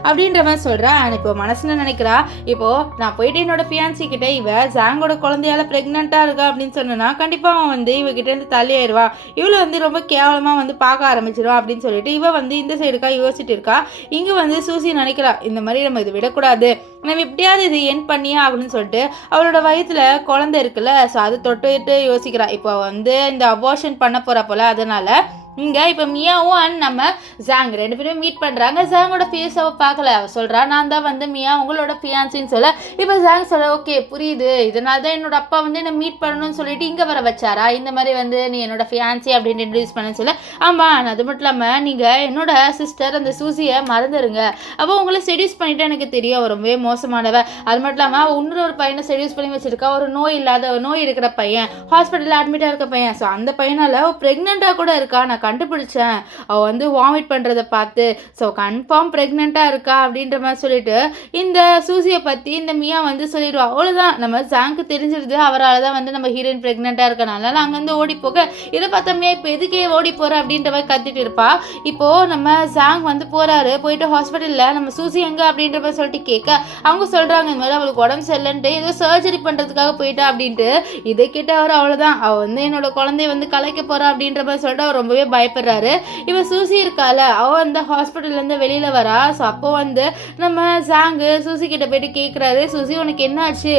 அப்படின்ற மாதிரி சொல்கிறா. இப்போ மனசில் நினைக்கிறா, இப்போது நான் போயிட்டு என்னோட ஃபியான்சி கிட்டே இவ ஜாங்கோட குழந்தையால ப்ரெக்னெண்ட்டாக இருக்கா அப்படின்னு சொன்னா கண்டிப்பாக அவன் வந்து இவகிட்டேருந்து தள்ளியாயிடுவா, இவளை வந்து ரொம்ப கேவலமாக வந்து பார்க்க ஆரம்பிச்சிடுவா அப்படின்னு சொல்லிட்டு இவ வந்து இந்த சைடுக்காக யோசிச்சுட்டு இருக்கா. இங்கே வந்து சூசி நினைக்கிறா, இந்த மாதிரி நம்ம இதை விடக்கூடாது, நம்ம எப்படியாவது இது என் பண்ணியே ஆகணும்னு சொல்லிட்டு அவளோட வயிற்றுல குழந்தை இருக்குல்ல, ஸோ அதை தொட்டுட்டு யோசிக்கிறா. இப்போ வந்து இந்த அபார்ஷன் பண்ண போகிறா போல. அதனால இங்கே இப்போ மியாவும் அண்ட் நம்ம ஜாங் 2 பேரும் மீட் பண்ணுறாங்க. ஜாங்கோட ஃபேஸ் அவள் பார்க்கல. அவள் சொல்கிறா, நான் தான் வந்து மியா உங்களோட ஃபியான்சின்னு சொல்ல. இப்போ ஜாங் சொல்ல, ஓகே புரியுது, இதனால தான் என்னோட அப்பா வந்து என்னை மீட் பண்ணணும்னு சொல்லிட்டு இங்கே வர வச்சாரா, இந்த மாதிரி வந்து நீ என்னோட ஃபியான்சி அப்படின்னு இன்ட்ரடியூஸ் பண்ண சொல்ல. ஆமாம், அது மட்டும் இல்லாமல் நீங்கள் என்னோட சிஸ்டர் அந்த சூசியை மறந்துடுங்க, அப்போ உங்களை செடியூஸ் பண்ணிவிட்டு எனக்கு தெரியும் அவர் ரொம்பவே மோசமானவ. அது மட்டும் இல்லாமல் இன்னொரு பையனை செடியூஸ் பண்ணி வச்சிருக்கா, ஒரு நோய் இருக்கிற பையன், ஹாஸ்பிட்டலில் அட்மிட்டாக இருக்க பையன். ஸோ அந்த பையனால் ப்ரெக்னெண்ட்டாக கூட இருக்கா, நான் கண்டுபிடிச்சேன் அவள் வந்து வாமிட் பண்ணுறதை பார்த்து. ஸோ கன்ஃபார்ம் ப்ரெக்னெண்ட்டாக இருக்கா அப்படின்ற மாதிரி சொல்லிட்டு இந்த சூசியை பற்றி இந்த மியா வந்து சொல்லிடுவா. அவ்வளோதான், நம்ம ஜாங்க்கு தெரிஞ்சிருது அவரால் தான் வந்து நம்ம ஹீரோயின் ப்ரெக்னெண்ட்டாக இருக்கனால அங்கேருந்து ஓடி போக. இதை பார்த்தா மியா இப்போ எதுக்கே ஓடி போகிற அப்படின்ற மாதிரி கத்திட்டு இருப்பா. இப்போது நம்ம ஜாங் வந்து போகிறாரு, போயிட்டு ஹாஸ்பிட்டலில் நம்ம சூசி எங்கே அப்படின்ற மாதிரி சொல்லிட்டு கேட்க அவங்க சொல்கிறாங்க, இந்த மாதிரி அவளுக்கு உடம்பு சரியில்லைன்ட்டு ஏதோ சர்ஜரி பண்ணுறதுக்காக போயிட்டா அப்படின்ட்டு. இதை கேட்ட அவர் அவ்வளோதான், அவள் வந்து என்னோட குழந்தைய வந்து கலைக்க போகிறா அப்படின்ற மாதிரி சொல்லிட்டு அவர் ரொம்பவே பயப்படுறாரு. இவன் சூசி இருக்கால, அவள் அந்த ஹாஸ்பிட்டல்லேருந்து வெளியில் வரா. ஸோ அப்போ வந்து நம்ம ஜாங்கு சூசி கிட்ட போயிட்டு கேட்குறாரு, சூசி உனக்கு என்ன ஆச்சு,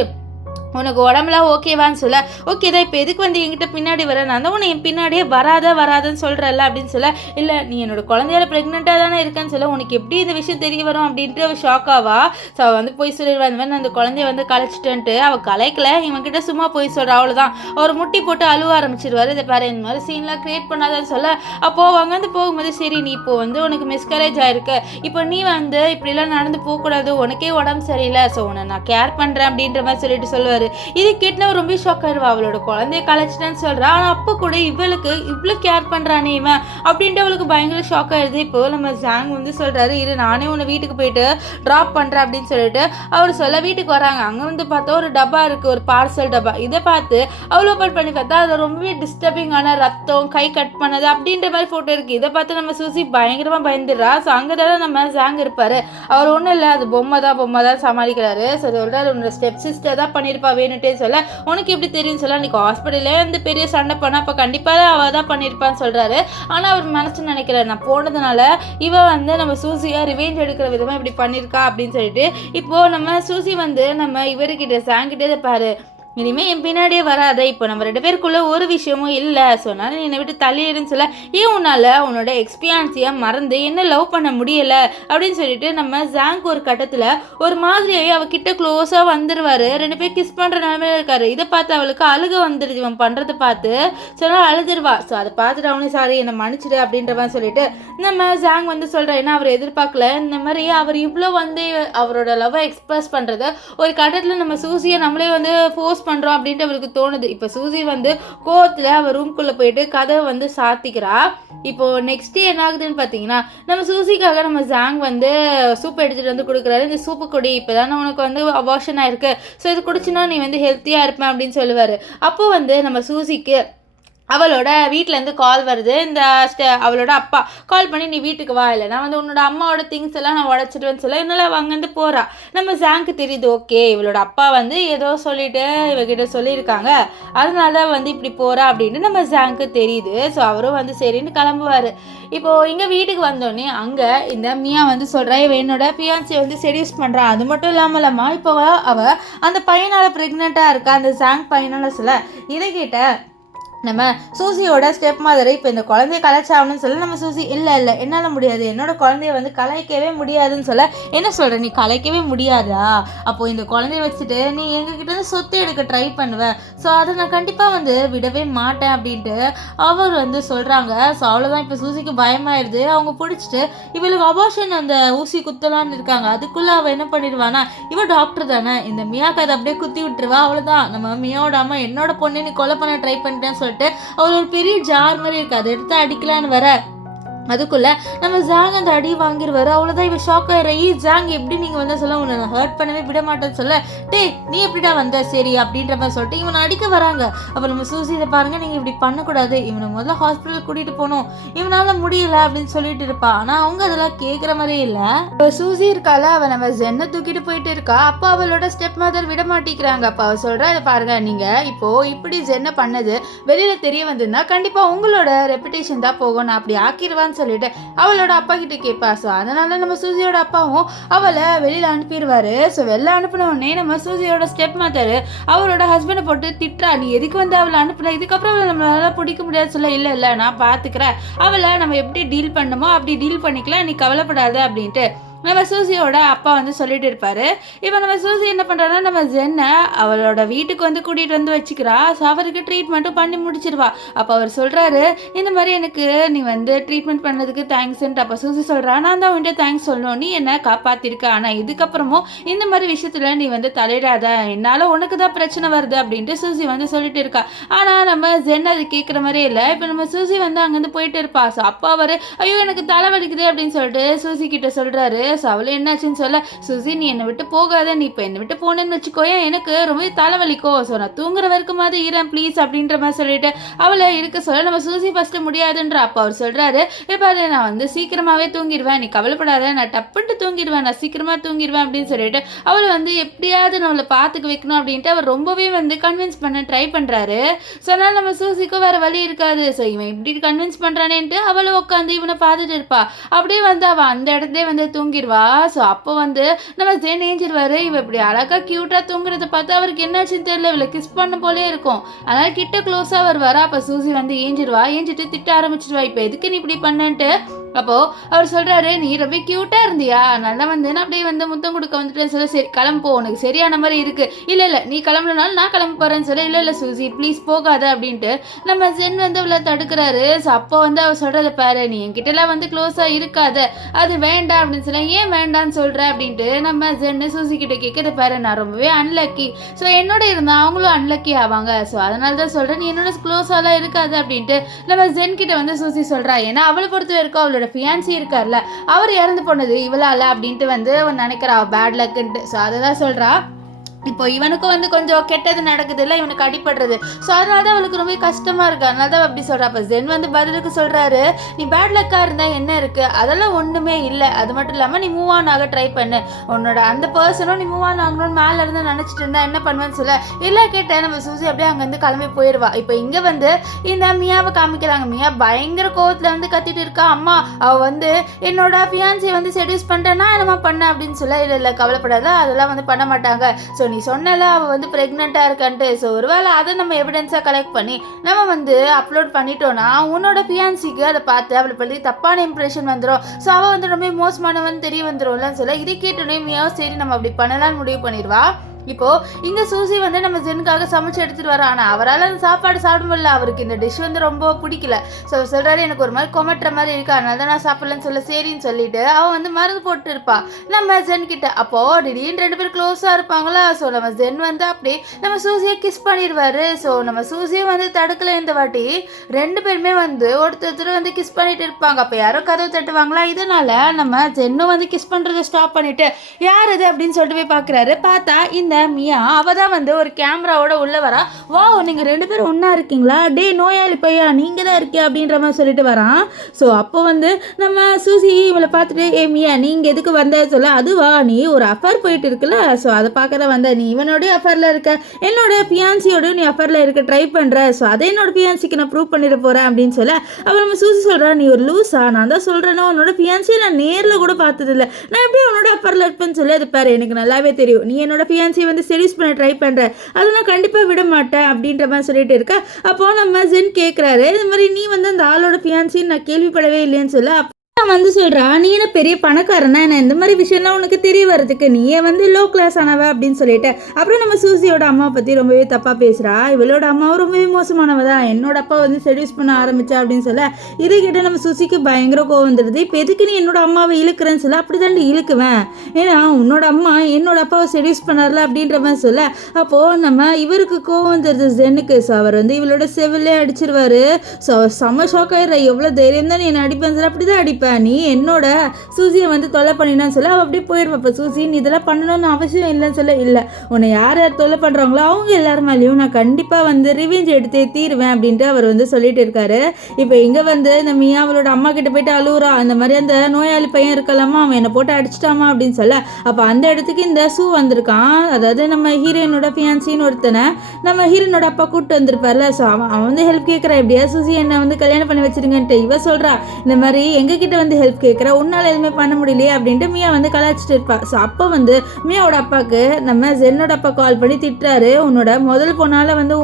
உனக்கு உடம்புலாம் ஓகேவான்னு சொல்ல. ஓகே தான், இப்போ எதுக்கு வந்து என்கிட்ட பின்னாடி வர, நான் தான் உன்னை என் பின்னாடியே வராதன்னு சொல்கிறல்ல அப்படின்னு சொல்ல. இல்லை நீ என்னோட குழந்தையால ப்ரெக்னெண்ட்டாக தானே இருக்கேன்னு சொல்ல. உனக்கு எப்படி இந்த விஷயம் தெரிய வரும் அப்படின்ட்டு அவள் ஷாக்காவா. ஸோ அவள் வந்து போய் சொல்லிடுவா, இந்த மாதிரி நான் அந்த குழந்தைய வந்து கலைச்சிட்டேன்ட்டு. அவள் கலைக்கல, இவன்கிட்ட சும்மா போய் சொல்கிறா, அவ்வளோதான். அவர் முட்டி போட்டு அழுவ ஆரம்பிச்சிடுவார். இதை பாரு இந்த மாதிரி சீன்லாம் க்ரியேட் பண்ணாதான்னு சொல்ல. அப்போது அவங்க வந்து போகும்போது, சரி நீ இப்போ வந்து உனக்கு மிஸ்கரேஜ் ஆயிருக்கு, இப்போ நீ வந்து இப்படிலாம் நடந்து போகக்கூடாது, உனக்கே உடம்பு சரியில்லை, ஸோ உன்னை நான் கேர் பண்ணுறேன் அப்படின்ற மாதிரி சொல்லிட்டு சொல்லுவார். இது கேட்டுனா ரொம்ப ஷாக் ஆயிடுவா, அவளோட குழந்தைய கலைச்சிட்டேன்னு சொல்றா. ஆனா அப்போ கூட இவளுக்கு இவ்வளவு கேர் பண்றானே இவன் அப்படின்ட்டு அவளுக்கு பயங்கர ஷாக் ஆயிடுது. இப்போ நம்ம ஜாங் வந்து சொல்றாரு, இரு நானே உன்னை வீட்டுக்கு போயிட்டு ட்ராப் பண்றேன் அப்படின்னு சொல்லிட்டு அவர் சொல்ல வீட்டுக்கு வராங்க. அங்க வந்து பார்த்தா ஒரு டப்பா இருக்கு, ஒரு பார்சல் டப்பா. இதை பார்த்து அவ்வளோ ஓப்பன் பண்ணி பார்த்தா அது ரொம்பவே டிஸ்டர்பிங்கான ரத்தம், கை கட் பண்ணது அப்படின்ற மாதிரி போட்டோ இருக்கு. இதை பார்த்து நம்ம சூசி பயங்கரமா பயந்துடுறா. ஸோ அங்கதானே நம்ம ஜாங் இருப்பாரு. அவர் ஒன்றும் இல்லை, அது பொம்மை தான் சமாளிக்கிறாரு. ஸோ சொல்றாரு, உன்னோட ஸ்டெப் சிஸ்டர் தான் பண்ணியிருப்பா வேணுட்டே சொல்ல. உனக்கு எப்படி தெரியும் சொல்ல, நீ ஹாஸ்பிட்டலே வந்து பெரிய சண்டை பண்ணா அப்போ கண்டிப்பாக அவள் தான் பண்ணியிருப்பான்னு சொல்கிறாரு. ஆனால் அவர் மனசு நினைக்கிறார், நான் போனதுனால இவ வந்து நம்ம சூசியாக ரிவேஞ்ச் எடுக்கிற விதமாக இப்படி பண்ணியிருக்கா அப்படின்னு சொல்லிட்டு. இப்போது நம்ம சூசி வந்து நம்ம இவர்கிட்ட சாங்கிட்டே பாரு, இனிமேல் என் பின்னாடியே வராத, இப்போ நம்ம 2 பேருக்குள்ளே ஒரு விஷயமும் இல்லை, சொன்னாலும் என்னை விட்டு தள்ளிடுன்னு சொல்ல. ஏன் உன்னால் உன்னோட எக்ஸ்பீரியன்ஸையை மறந்து என்ன லவ் பண்ண முடியலை அப்படின்னு சொல்லிட்டு நம்ம ஜாங்க் ஒரு கட்டத்தில் ஒரு மாதிரியாகவே அவகிட்ட க்ளோஸாக வந்துடுவார். 2 பேர் கிஸ் பண்ணுற நிலமையில இருக்காரு. இதை பார்த்து அவளுக்கு அழுக வந்துடுது, இவன் பண்ணுறதை பார்த்து. சொன்னால் அழுதுருவா. ஸோ அதை பார்த்துட்டு அவனே சாரி என்னை மன்னிச்சிடு அப்படின்ற மாதிரி சொல்லிட்டு நம்ம ஜாங் வந்து சொல்கிறேன். ஏன்னா அவர் எதிர்பார்க்கல இந்த மாதிரி அவர் இவ்வளோ வந்து அவரோட லவ்வை எக்ஸ்பிரஸ் பண்ணுறது. ஒரு கட்டத்தில் நம்ம சூசியை நம்மளே வந்து ஃபோர்ஸ் பண்ணுறோம் அப்படின்ட்டு அவருக்கு தோணுது. இப்போ சூசி வந்து கோவத்தில் அவர் ரூம்குள்ளே போயிட்டு கதவை வந்து சாத்திக்கிறா. இப்போது நெக்ஸ்ட் டே என்ன ஆகுதுன்னு பார்த்தீங்கன்னா, நம்ம சூசிக்காக நம்ம ஜாங் வந்து சூப் எடுத்துகிட்டு வந்து கொடுக்குறாரு. இந்த சூப்பு கொடி, இப்போ தானே உனக்கு வந்து அபார்ஷன் ஆயிருக்கு, ஸோ இது குடிச்சுன்னா நீ வந்து ஹெல்த்தியாக இருப்பேன் அப்படின்னு சொல்லுவார். அப்போ வந்து நம்ம சூசிக்கு அவளோட வீட்டிலேருந்து கால் வருது. இந்த அவளோட அப்பா கால் பண்ணி, நீ வீட்டுக்கு வா, இல்லை நான் வந்து உன்னோட அம்மாவோட திங்ஸ் எல்லாம் நான் உடச்சிட்டுவேன்னு சொல்ல. இதனால் அவள் அங்கேருந்து போகிறா. நம்ம ஜாங்க்கு தெரியுது, ஓகே இவளோட அப்பா வந்து ஏதோ சொல்லிட்டு இவகிட்ட சொல்லியிருக்காங்க, அதனால வந்து இப்படி போகிறா அப்படின்னு நம்ம ஜாங்க்கு தெரியுது. ஸோ அவரும் வந்து சரின்னு கிளம்புவார். இப்போது இங்கே வீட்டுக்கு வந்தோடனே அங்கே இந்த மியா வந்து சொல்கிறா, இவ என்னோட பியான்சியை வந்து செடியூஸ் பண்ணுறான். அது மட்டும் இல்லாமலம்மா இப்போ அவள் அந்த பையனால் ப்ரெக்னெண்ட்டாக இருக்கா, அந்த ஜாங் பையனால சொல்ல. இதை கேட்ட நம்ம சூசியோட ஸ்டெப் மாதிரி இப்போ இந்த குழந்தைய கலைச்சாகணும்னு சொல்ல நம்ம சூசி இல்லை என்னால் முடியாது, என்னோட குழந்தைய வந்து கலைக்கவே முடியாதுன்னு சொல்ல, என்ன சொல்கிற நீ கலைக்கவே முடியாதா, அப்போது இந்த குழந்தைய வச்சுட்டு நீ எங்ககிட்ட வந்து சொத்து எடுக்க ட்ரை பண்ணுவேன், ஸோ அதை நான் கண்டிப்பாக வந்து விடவே மாட்டேன் அப்படின்ட்டு அவர் வந்து சொல்கிறாங்க. ஸோ அவ்வளோதான், இப்போ சூசிக்கு பயமாயிடுது. அவங்க பிடிச்சிட்டு இவளுக்கு அபார்ஷன் அந்த ஊசி குத்தலான்னு இருக்காங்க. அதுக்குள்ளே அவள் என்ன பண்ணிடுவானா, இவள் டாக்டர் தானே, இந்த மியாக்கு அதை அப்படியே குத்தி விட்டுருவா. அவ்வளோதான், நம்ம மியாவோட அம்மா என்னோட பொண்ணு நீ கொலை பண்ண ட்ரை பண்ணிட்டேன்னு சொல்லிட்டு அவர் ஒரு பெரிய ஜார் மாதிரி இருக்கு, அதை எடுத்து அடிக்கலான்னு வர அதுக்குள்ள நம்ம ஜாங் அந்த அடி வாங்கிடுவாரு. அவ்வளோதான், இவ ஷாக் ஆயிடுற. ஜாங் எப்படி நீங்கள் வந்து சொல்ல உன்னை நான் ஹர்ட் பண்ணவே விட மாட்டேன்னு சொல்ல, நீ எப்படிடா வந்த சரி அப்படின்ற மாதிரி சொல்லிட்டு இவனை அடிக்க வராங்க. அப்போ நம்ம சூசி இதை பாருங்க, நீங்கள் இப்படி பண்ணக்கூடாது, இவனை முதல்ல ஹாஸ்பிட்டல் கூட்டிகிட்டு போகணும், இவனால் முடியல அப்படின்னு சொல்லிட்டு இருப்பா. ஆனால் அவங்க அதெல்லாம் கேட்குற மாதிரியே இல்லை. இப்போ சூசி இருக்கால, அவள் நம்ம ஜென்னை தூக்கிட்டு போயிட்டு இருக்கா. அப்போ அவளோட ஸ்டெப் மதர் விட மாட்டேங்கிறாங்க. அப்போ அவள் சொல்கிறா, அதை பாருங்க, நீங்கள் இப்போது இப்படி ஜென்னை பண்ணது வெளியில் தெரிய வந்திருந்தா கண்டிப்பாக உங்களோட ரெப்புடேஷன் தான் போகும், நான் அப்படி ஆக்கிடுவான்னு சொல்லிட்டு அவளோட அப்பா கிட்ட கேட்பா. ஸோ அதனால நம்ம சூசியோட அப்பாவும் அவளை வெளியில அனுப்பிடுவாரு. ஸோ வெளில அனுப்பின உடனே நம்ம சூசியோட ஸ்டெப் மதர் அவரோட ஹஸ்பண்டை போட்டு திட்டுறா, நீ எதுக்கு வந்து அவளை அனுப்புன, இதுக்கப்புறம் அவளை நம்மளால பிடிக்க முடியாது சொல்ல, இல்லை நான் பார்த்துக்கிறேன், அவளை நம்ம எப்படி டீல் பண்ணணுமோ அப்படி டீல் பண்ணிக்கலாம், நீ கவலைப்படாத அப்படின்ட்டு நம்ம சூசியோட அப்பா வந்து சொல்லிட்டு இருப்பாரு. இப்போ நம்ம சூசி என்ன பண்ணுறான்னா, நம்ம ஜென்னை அவளோட வீட்டுக்கு வந்து கூட்டிகிட்டு வந்து வச்சுக்கிறா. ஸோ அவருக்கு ட்ரீட்மெண்ட்டும் பண்ணி முடிச்சிருவா. அப்போ அவர் சொல்கிறாரு, இந்த மாதிரி எனக்கு நீ வந்து ட்ரீட்மெண்ட் பண்ணதுக்கு தேங்க்ஸ்ன்ட்டு. அப்போ சூசி சொல்கிறா, நான் தான் உன்கிட்ட தேங்க்ஸ் சொல்லணும், நீ என்ன காப்பாற்றிருக்க, ஆனால் இதுக்கப்புறமும் இந்த மாதிரி விஷயத்தில் நீ வந்து தலையிடாத, என்னால் உனக்கு தான் பிரச்சனை வருது அப்படின்ட்டு சூசி வந்து சொல்லிட்டு இருக்கா. ஆனால் நம்ம ஜென் அது கேட்குற மாதிரியே இல்லை. இப்போ நம்ம சூசி வந்து அங்கேருந்து போயிட்டு இருப்பா. ஸோ அப்பா அவர் ஐயோ எனக்கு தலை வலிக்குது அப்படின்னு சொல்லிட்டு சூசி கிட்ட சொல்கிறாரு. ஸோ அவளை என்னாச்சுன்னு சொல்ல, சுசி நீ என்னை விட்டு போகாத, நீ இப்போ என்னை விட்டு போனேன்னு வச்சுக்கோயேன், எனக்கு ரொம்ப தலைவலிக்கும், ஸோ நான் தூங்குற வரைக்கும் மாதிரி இரேன் ப்ளீஸ் அப்படின்ற மாதிரி சொல்லிட்டு அவளை இருக்க சொல்ல, நம்ம சூசி ஃபஸ்ட்டு முடியாதுன்ற. அப்போ அவர் சொல்கிறாரு, இப்போ நான் வந்து சீக்கிரமாகவே தூங்கிடுவேன், நீ கவலைப்படாத, நான் டப்புன்ட்டு தூங்கிடுவேன், நான் சீக்கிரமாக தூங்கிடுவேன் அப்படின்னு சொல்லிட்டு அவளை வந்து எப்படியாவது நம்மளை பார்த்துக்க வைக்கணும் அப்படின்ட்டு அவர் ரொம்பவே வந்து கன்வின்ஸ் பண்ண ட்ரை பண்ணுறாரு. ஸோ அதனால் நம்ம சூசிக்கும் வேறு வழி இருக்காது. ஸோ இவன் இப்படி கன்வின்ஸ் பண்ணுறானேன்ட்டு அவளை உட்காந்து இவனை பார்த்துட்டு இருப்பா. அப்படியே வந்து அவள் அந்த இடத்துல வந்து தூங்கிடுவா. ஸோ அப்போ வந்து நம்ம ஜென் ஏஞ்சிருவாரு. இவ இப்படி அழகா கியூட்டா தூங்குறத பார்த்து அவருக்கு என்னாச்சுன்னு தெரியல, இவளை கிஸ் பண்ண போலே இருக்கும். அதனால கிட்ட க்ளோஸா வருவாரா. அப்போ சூசி வந்து ஏஞ்சிட்டு திட்ட ஆரம்பிச்சிடுவா, இப்போ எதுக்கு நீ இப்படி பண்ணன்ட்டு. அப்போ அவர் சொல்றாரு, நீ ரொம்ப கியூட்டா இருந்தியா, அதனால வந்து நான் அப்படியே வந்து முத்தம் கொடுக்க வந்துட்டேன்னு சொல்ல, சரி கிளம்பு உனக்கு சரியான மாதிரி இருக்கு, இல்லை நீ கிளம்புனாலும் நான் கிளம்ப போறேன்னு சொல்ல, இல்லை சூசி ப்ளீஸ் போகாத அப்படின்ட்டு நம்ம ஜென் வந்து அவளை தடுக்கிறாரு. ஸோ அப்போ வந்து அவர் சொல்றத பாரு, நீ என்கிட்டலாம் வந்து க்ளோஸா இருக்காத, அது வேண்டாம் அப்படின்னு சொல்ல, ஏன் வேண்டான்னு சொல்ற அப்படின்ட்டு நம்ம ஜென்னு சூசி கிட்ட கேட்கறது பாரு, நான் ரொம்பவே அன்லக்கி, ஸோ என்னோட இருந்தால் அவங்களும் அன்லக்கி ஆவாங்க, ஸோ அதனால தான் சொல்றேன் நீ என்னோட க்ளோஸாலாம் இருக்காது அப்படின்ட்டு நம்ம ஜென் கிட்ட வந்து சூசி சொல்றா. ஏன்னா அவளை பொறுத்த வரைக்கும் அவளோட ஃபியான்சி இருக்கார்ல, அவர் இறந்து போனது இவளால அப்படின்ட்டு வந்து அவன் நினைக்கிறா பேட் லக்குன்ட்டு. ஸோ அதை தான் சொல்றா. இப்போ இவனுக்கும் வந்து கொஞ்சம் கெட்டது நடக்குது இல்லை, இவனுக்கு அடிப்படுறது. ஸோ அதனால தான் அவளுக்கு ரொம்ப கஷ்டமாக இருக்குது, அதனால தான் அப்படி சொல்கிறா. அப்போ ஜென் வந்து பதிலுக்கு சொல்கிறாரு, நீ பேட் லக்காக இருந்தால் என்ன இருக்குது, அதெல்லாம் ஒன்றுமே இல்லை, அது மட்டும் இல்லாமல் நீ மூவ் ஆன் ஆக ட்ரை பண்ணு, உன்னோட அந்த பர்சனும் நீ மூவ் ஆன் ஆகணும்னு மேலே இருந்து நினச்சிட்டு இருந்தா என்ன பண்ணுவேன்னு சொல்ல, இல்லை கேட்டேன். நம்ம சூசி அப்படியே அங்கேருந்து கிளம்பி போயிடுவா. இப்போ இங்கே வந்து இந்த மியாவை காமிக்கிறாங்க. மியா பயங்கர கோவத்தில் வந்து கத்திட்டு இருக்கா, அம்மா அவள் வந்து என்னோட ஃபியான்சியை வந்து செடியூஸ் பண்ணிட்டேன்னா என்னம்மா பண்ண அப்படின்னு சொல்ல, இல்லை கவலைப்படாத, அதெல்லாம் வந்து பண்ண மாட்டாங்க, ஸோ நீ சொன்னல அவள் வந்து ப்ரெக்னெண்ட்டாக இருக்கான்ட்டு, ஸோ ஒருவேளை அதை நம்ம எவிடன்ஸாக கலெக்ட் பண்ணி நம்ம வந்து அப்லோட் பண்ணிட்டோன்னா உன்னோட ஃபியான்சிக்கு அதை பார்த்து அவளை பற்றி தப்பான இம்ப்ரெஷன் வந்துடும், ஸோ அவள் வந்து ரொம்ப மோசமானவன் தெரிய வந்துடும்லன்னு சொல்ல, இதை கேட்டோன்னே மியாவோ சரி நம்ம அப்படி பண்ணலான்னு முடிவு பண்ணிடுவா. இப்போ இங்கே சூசி வந்து நம்ம ஜெனுக்காக சமைச்சு எடுத்துகிட்டு வரோம். ஆனால் அவரால் அந்த சாப்பாடு சாப்பிட முடியல, அவருக்கு இந்த டிஷ் வந்து ரொம்ப பிடிக்கல. ஸோ சொல்கிறாரு எனக்கு ஒரு மாதிரி கொமட்டுற மாதிரி இருக்கு, அதனால தான் நான் சாப்பிட்லன்னு சொல்ல, சரின்னு சொல்லிட்டு அவன் வந்து மருந்து போட்டு இருப்பா நம்ம ஜென் கிட்ட. அப்போது திடீர்னு ரெண்டு பேரும் க்ளோஸாக இருப்பாங்களா. ஸோ நம்ம ஜென் வந்து அப்படியே நம்ம சூசியை கிஸ் பண்ணிடுவாரு. ஸோ நம்ம சூசியை வந்து தடுக்கல இந்த வாட்டி, ரெண்டு பேருமே வந்து ஒருத்தர் வந்து கிஸ் பண்ணிட்டு இருப்பாங்க. அப்போ யாரோ கதவு தட்டுவாங்களா, இதனால நம்ம ஜென்னும் வந்து கிஸ் பண்ணுறதை ஸ்டாப் பண்ணிட்டு யார் இது அப்படின்னு சொல்லிட்டு போய் பார்க்குறாரு. பார்த்தா இந்த மியா அவ தான் வந்து ஒரு கேமராவோட உள்ள வரா. வா நீங்க ரெண்டு பேரும் ஒன்னா இருக்கீங்களா, டே நோயாளி பையா நீங்க தான் இருக்கியா அப்படின்ற மாதிரி சொல்லிட்டு வரான். ஸோ அப்போ வந்து நம்ம சூசி இவளை பார்த்துட்டு, ஏ மியா நீங்க எதுக்கு வந்த சொல்ல, அதுவா நீ ஒரு அஃபேர் போயிட்டு இருக்குல்ல, ஸோ அதை பார்க்க வந்த, நீ இவனோடய அஃபேரில் இருக்க, என்னோட ஃபியான்சியோட நீ அஃபேரில் இருக்க ட்ரை பண்ணுற, ஸோ அதை என்னோட ஃபியான்சிக்கு நான் ப்ரூவ் பண்ணிட போகிறேன் அப்படின்னு சொல்ல, அப்புறம் நம்ம சூசி சொல்கிறா, நீ ஒரு லூஸா, நான் தான் சொல்கிறேன்னா உன்னோட ஃபியான்சியை நான் நேரில் கூட பார்த்ததில்ல, நான் எப்படி உன்னோட அஃபேரில் இருப்பேன்னு சொல்லி, அது பாரு எனக்கு நல்லாவே தெரியும், நீ என்னோட ஃபியான்சி ஃபியான்சியை வந்து செடியூஸ் பண்ண ட்ரை பண்ணுற, அதை நான் கண்டிப்பாக விட மாட்டேன் அப்படின்ற மாதிரி சொல்லிட்டு இருக்கா. அப்போது நம்ம ஜென் கேட்குறாரு, இந்த மாதிரி நீ வந்து அந்த ஆளோட ஃபியான்சின்னு நான் கேள்விப்படவே இல்லைன்னு சொல்ல, நான் வந்து சொல்கிறா, நீ என்ன பெரிய பணக்காரனா என்ன இந்த மாதிரி விஷயம்லாம் உனக்கு தெரிய வரதுக்கு, நீயே வந்து லோ கிளாஸ் ஆனவ அப்படின்னு சொல்லிட்டு அப்புறம் நம்ம சூசியோட அம்மாவை பற்றி ரொம்பவே தப்பாக பேசுகிறா. இவளோட அம்மாவும் ரொம்பவே மோசமானவ தான், என்னோட அப்பா வந்து செடியூஸ் பண்ண ஆரம்பிச்சா அப்படின்னு சொல்ல, இதை கிட்ட நம்ம சூசிக்கு பயங்கர கோவம் வந்துடுது. இப்போ எதுக்கு நீ என்னோட அம்மாவை இழுக்கிறேன்னு சொல்ல, அப்படி தாண்டி இழுக்குவேன், ஏன்னா உன்னோட அம்மா என்னோட அப்பாவை செடியூஸ் பண்ணார்ல அப்படின்ற மாதிரி சொல்ல, அப்போது நம்ம இவருக்கு கோவம் வந்துடுது ஜென்னுக்கு. ஸோ அவர் வந்து இவளோட செவிலே அடிச்சிருவாரு. ஸோ செம்ம ஷாக் ஆயிடுற, எவ்வளோ தைரியம் தான் நீ என்ன அடிப்பேன்னு சொல்ல, அப்படி தான் அடிப்பேன், நீ என்னோட சூசியை வந்து தொல்லை பண்ணினான்னு சொல்ல, அவள் அப்படியே போயிடுவா. இப்போ சூசி நீ இதெல்லாம் பண்ணணும்னு அவசியம் இல்லைன்னு சொல்ல, இல்லை உன்னை யார் யார் தொல்லை பண்ணுறாங்களோ அவங்க எல்லாரும் மேலேயும் நான் கண்டிப்பாக வந்து ரிவெஞ்ச் எடுத்தே தீருவேன் அப்படின்ட்டு அவர் வந்து சொல்லிட்டு இருக்காரு. இப்போ இங்கே வந்து இந்த மியா அவளோட அம்மா கிட்ட போயிட்டு அழுவுறா, அந்த மாதிரி அந்த நோயாளி பையன் இருக்கலாமா அவன் என்னை போட்டு அடிச்சிட்டாமா அப்படின்னு சொல்ல, அப்போ அந்த இடத்துக்கு இந்த சூ வந்திருக்கான். அதாவது நம்ம ஹீரோயினோட ஃபியான்சின்னு ஒருத்தனை நம்ம ஹீரோயினோட அப்பா கூப்பிட்டு வந்திருப்பார்ல. ஸோ அவன் வந்து ஹெல்ப் கேட்குறா, எப்படியா சூசி என்னை வந்து கல்யாணம் பண்ணி வச்சிருங்கன்ட்டு. இவ சொல்கிறா, இந்த மாதிரி எங்ககிட்ட வந்து ஹெல்ப் கேட்குற, உன்னால் எதுவுமே பண்ண முடியலையே அப்படின்ட்டு மியா வந்து கலாச்சிட்டு இருப்பா. ஸோ அப்போ வந்து மியாவோட அப்பாவுக்கு நம்ம ஜென்னோட அப்பா கால் பண்ணி திட்டுறாரு, உன்னோட முதல் பொண்ணால் வந்து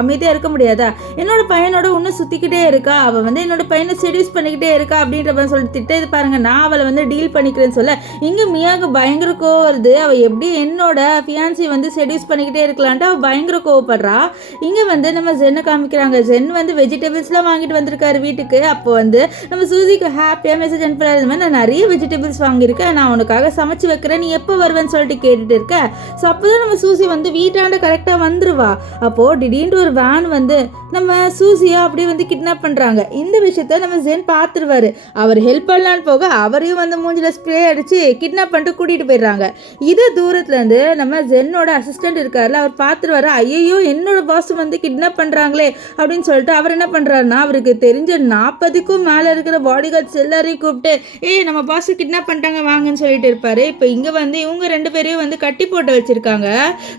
அமைதியாக இருக்க முடியாதா, என்னோட பையனோட இன்னும் சுற்றிக்கிட்டே இருக்கா, அவள் வந்து என்னோட பையனை செடியூஸ் பண்ணிக்கிட்டே இருக்கா அப்படின்ற மாதிரி சொல்லிட்டு திட்ட, இது பாருங்க நான் அவளை வந்து டீல் பண்ணிக்கிறேன்னு சொல்ல, இங்கே மியாவுக்கு பயங்கர கோவம் வருது. அவள் எப்படி என்னோட ஃபியான்சி வந்து செடியூஸ் பண்ணிக்கிட்டே இருக்கலான்ட்டு அவள் பயங்கர கோவப்படுறா. இங்கே வந்து நம்ம ஜென்னை காமிக்கிறாங்க. ஜென் வந்து வெஜிடபிள்ஸ்லாம் வாங்கிட்டு வந்திருக்காரு வீட்டுக்கு. அப்போ வந்து நம்ம சூசிக்கு ஹாப்பியாக மெசேஜ் அனுப்புறாரு, இந்த மாதிரி நான் நிறைய வெஜிடபிள்ஸ் வாங்கியிருக்கேன், நான் உனக்காக சமைச்சு வைக்கிறேன், நீ எப்போ வருவேன்னு சொல்லிட்டு கேட்டுட்டு இருக்க. ஸோ அப்போ தான் நம்ம சூசி வந்து வீட்டாண்ட கரெக்டாக வந்துருவா. அப்போது திடீர்னு ஒரு வேன் வந்து நம்ம சூசியை அப்படியே வந்து கிட்னாப் பண்ணுறாங்க. இந்த விஷயத்த நம்ம ஜென் பார்த்துருவாரு. அவர் ஹெல்ப் பண்ணலான்னு போக அவரையும் வந்து மூஞ்சில் ஸ்ப்ரே அடித்து கிட்னாப் பண்ணிட்டு கூட்டிகிட்டு போயிடுறாங்க. இது தூரத்துலேருந்து நம்ம ஜென்னோட அசிஸ்டண்ட் இருக்கார்ல, அவர் பார்த்துருவாரு, ஐயோ என்னோட பாஸ் வந்து கிட்னாப் பண்ணுறாங்களே அப்படின்னு சொல்லிட்டு அவர் என்ன பண்ணுறாருன்னா, அவருக்கு தெரிஞ்ச 40க்கும் மேலே இருக்கிற பாடி கார்ட்ஸ் எல்லாரையும் கூப்பிட்டு, நம்ம பாஸ் கிட்னாப் பண்ணிட்டாங்க வாங்கன்னு சொல்லிட்டு இருப்பாரு. இப்போ இங்கே வந்து இவங்க 2 பேரையும் வந்து கட்டி போட்டு வச்சுருக்காங்க.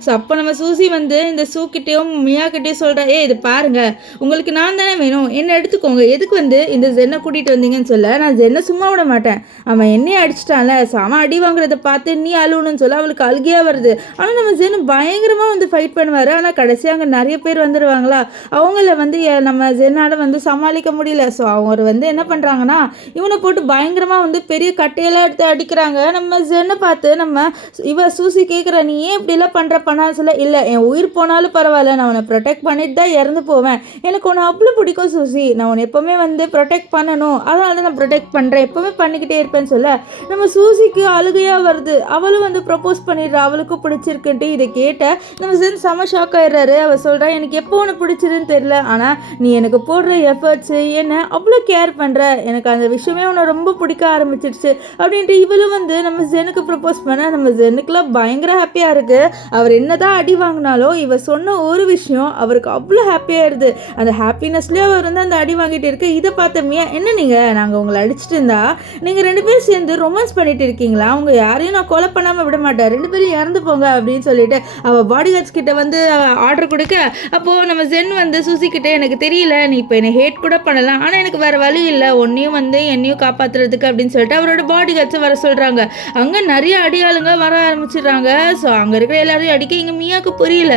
ஸோ அப்போ நம்ம சூசி வந்து இந்த சூக்கிட்டையும் மியா கிட்டேயும் சொல்கிறா, இது பாருங்க உங்களுக்கு நான் தானே வேணும், என்ன எடுத்துக்கோங்க, எதுக்கு வந்து இந்த ஜென்னை கூட்டிகிட்டு வந்தீங்கன்னு சொல்ல, நான் ஜென்னை சும்மா விட மாட்டேன், அவன் என்னையே அடிச்சிட்டான்ல, அவன் அடி வாங்குறத பார்த்து நீ அழுவணும்னு சொல்ல அவளுக்கு அழுகியாக வருது. ஆனால் நம்ம ஜென்னு பயங்கரமாக வந்து ஃபைட் பண்ணுவார். ஆனால் கடைசி அங்கே நிறைய பேர் வந்துடுவாங்களா, அவங்கள வந்து நம்ம ஜென்னால் வந்து சமாளிக்க முடியல. ஸோ அவங்க வந்து என்ன பண்ணுறாங்கன்னா, இவனை போட்டு பயங்கரமாக வந்து பெரிய கட்டையெல்லாம் எடுத்து அடிக்கிறாங்க. நம்ம ஜென்னை பார்த்து நம்ம இவ சூசி கேட்குறா, நீ ஏன் இப்படிலாம் பண்ணாலும் சொல்ல, இல்லை என் உயிர் போனாலும் பரவாயில்ல, நான் உன்னை ப்ரொடெக்ட் பண்ணிட்டு தான் இறந்து போவேன், எனக்கு உன்னை அவ்வளோ பிடிக்கும் சூசி, நான் உன்னை எப்போவுமே வந்து ப்ரொடெக்ட் பண்ணணும், அதனால தான் நான் ப்ரொடெக்ட் பண்ணுறேன், எப்போவுமே பண்ணிக்கிட்டே இருப்பேன்னு சொல்ல, நம்ம சூசிக்கு அழுகையாக வருது. அவளும் வந்து ப்ரப்போஸ் பண்ணிடுறா, அவளுக்கும் பிடிச்சிருக்குன்ட்டு. இதை கேட்ட நம்ம ஜென் செம ஷாக் ஆயிடுறாரு. அவள் சொல்கிறா, எனக்கு எப்போ உனக்கு பிடிச்சிருன்னு தெரியல, ஆனால் நீ எனக்கு போடுற எஃபர்ட்ஸு என்ன அவ்வளோ கேர் பண்ணுற, எனக்கு அந்த விஷயமே உன்னை ரொம்ப பிடிக்க ஆரம்பிச்சிடுச்சு அப்படின்ட்டு இவளும் வந்து நம்ம ஜெனுக்கு ப்ரப்போஸ் பண்ண, நம்ம ஜெனுக்குலாம் பயங்கர ஹாப்பியாக இருக்குது. அவர் என்ன தான் அடி வாங்கினாலும் இவ சொன்ன ஒரு விஷயம் அவருக்கு அவ்வளோ ஹாப்பியாகிடுது. அந்த ஹாப்பினஸ்லேயே அவர் வந்து அந்த அடி வாங்கிட்டு இருக்கு. இதை பார்த்தோமே, என்ன நாங்கள் உங்களை அடிச்சுட்டு இருந்தா நீங்கள் 2 பேரும் சேர்ந்து ரொமான்ஸ் பண்ணிட்டு இருக்கீங்களா, அவங்க யாரையும் நான் கொலை பண்ணாமல் விட மாட்டேன், 2 பேரும் இறந்து போங்க அப்படின்னு சொல்லிட்டு அவள் பாடி கார்ட்ஸ் கிட்ட வந்து ஆர்டர் கொடுக்க, அப்போது நம்ம ஜென் வந்து சூசி கிட்டே, எனக்கு தெரியல நீ இப்போ என்னை ஹேட் கூட பண்ணலாம், ஆனால் எனக்கு வேறு வழி இல்லை உன்னையும் வந்து என்னையும் காப்பாற்றுறதுக்கு அப்படின்னு சொல்லிட்டு அவரோட பாடி கார்ட்ஸை வர சொல்கிறாங்க. அங்கே நிறைய அடியாளுங்க வர ஆரம்பிச்சிடுறாங்க. ஸோ அங்கே இருக்கிற எல்லாரையும் அடிக்க இங்கே மியாவுக்கு புரியல,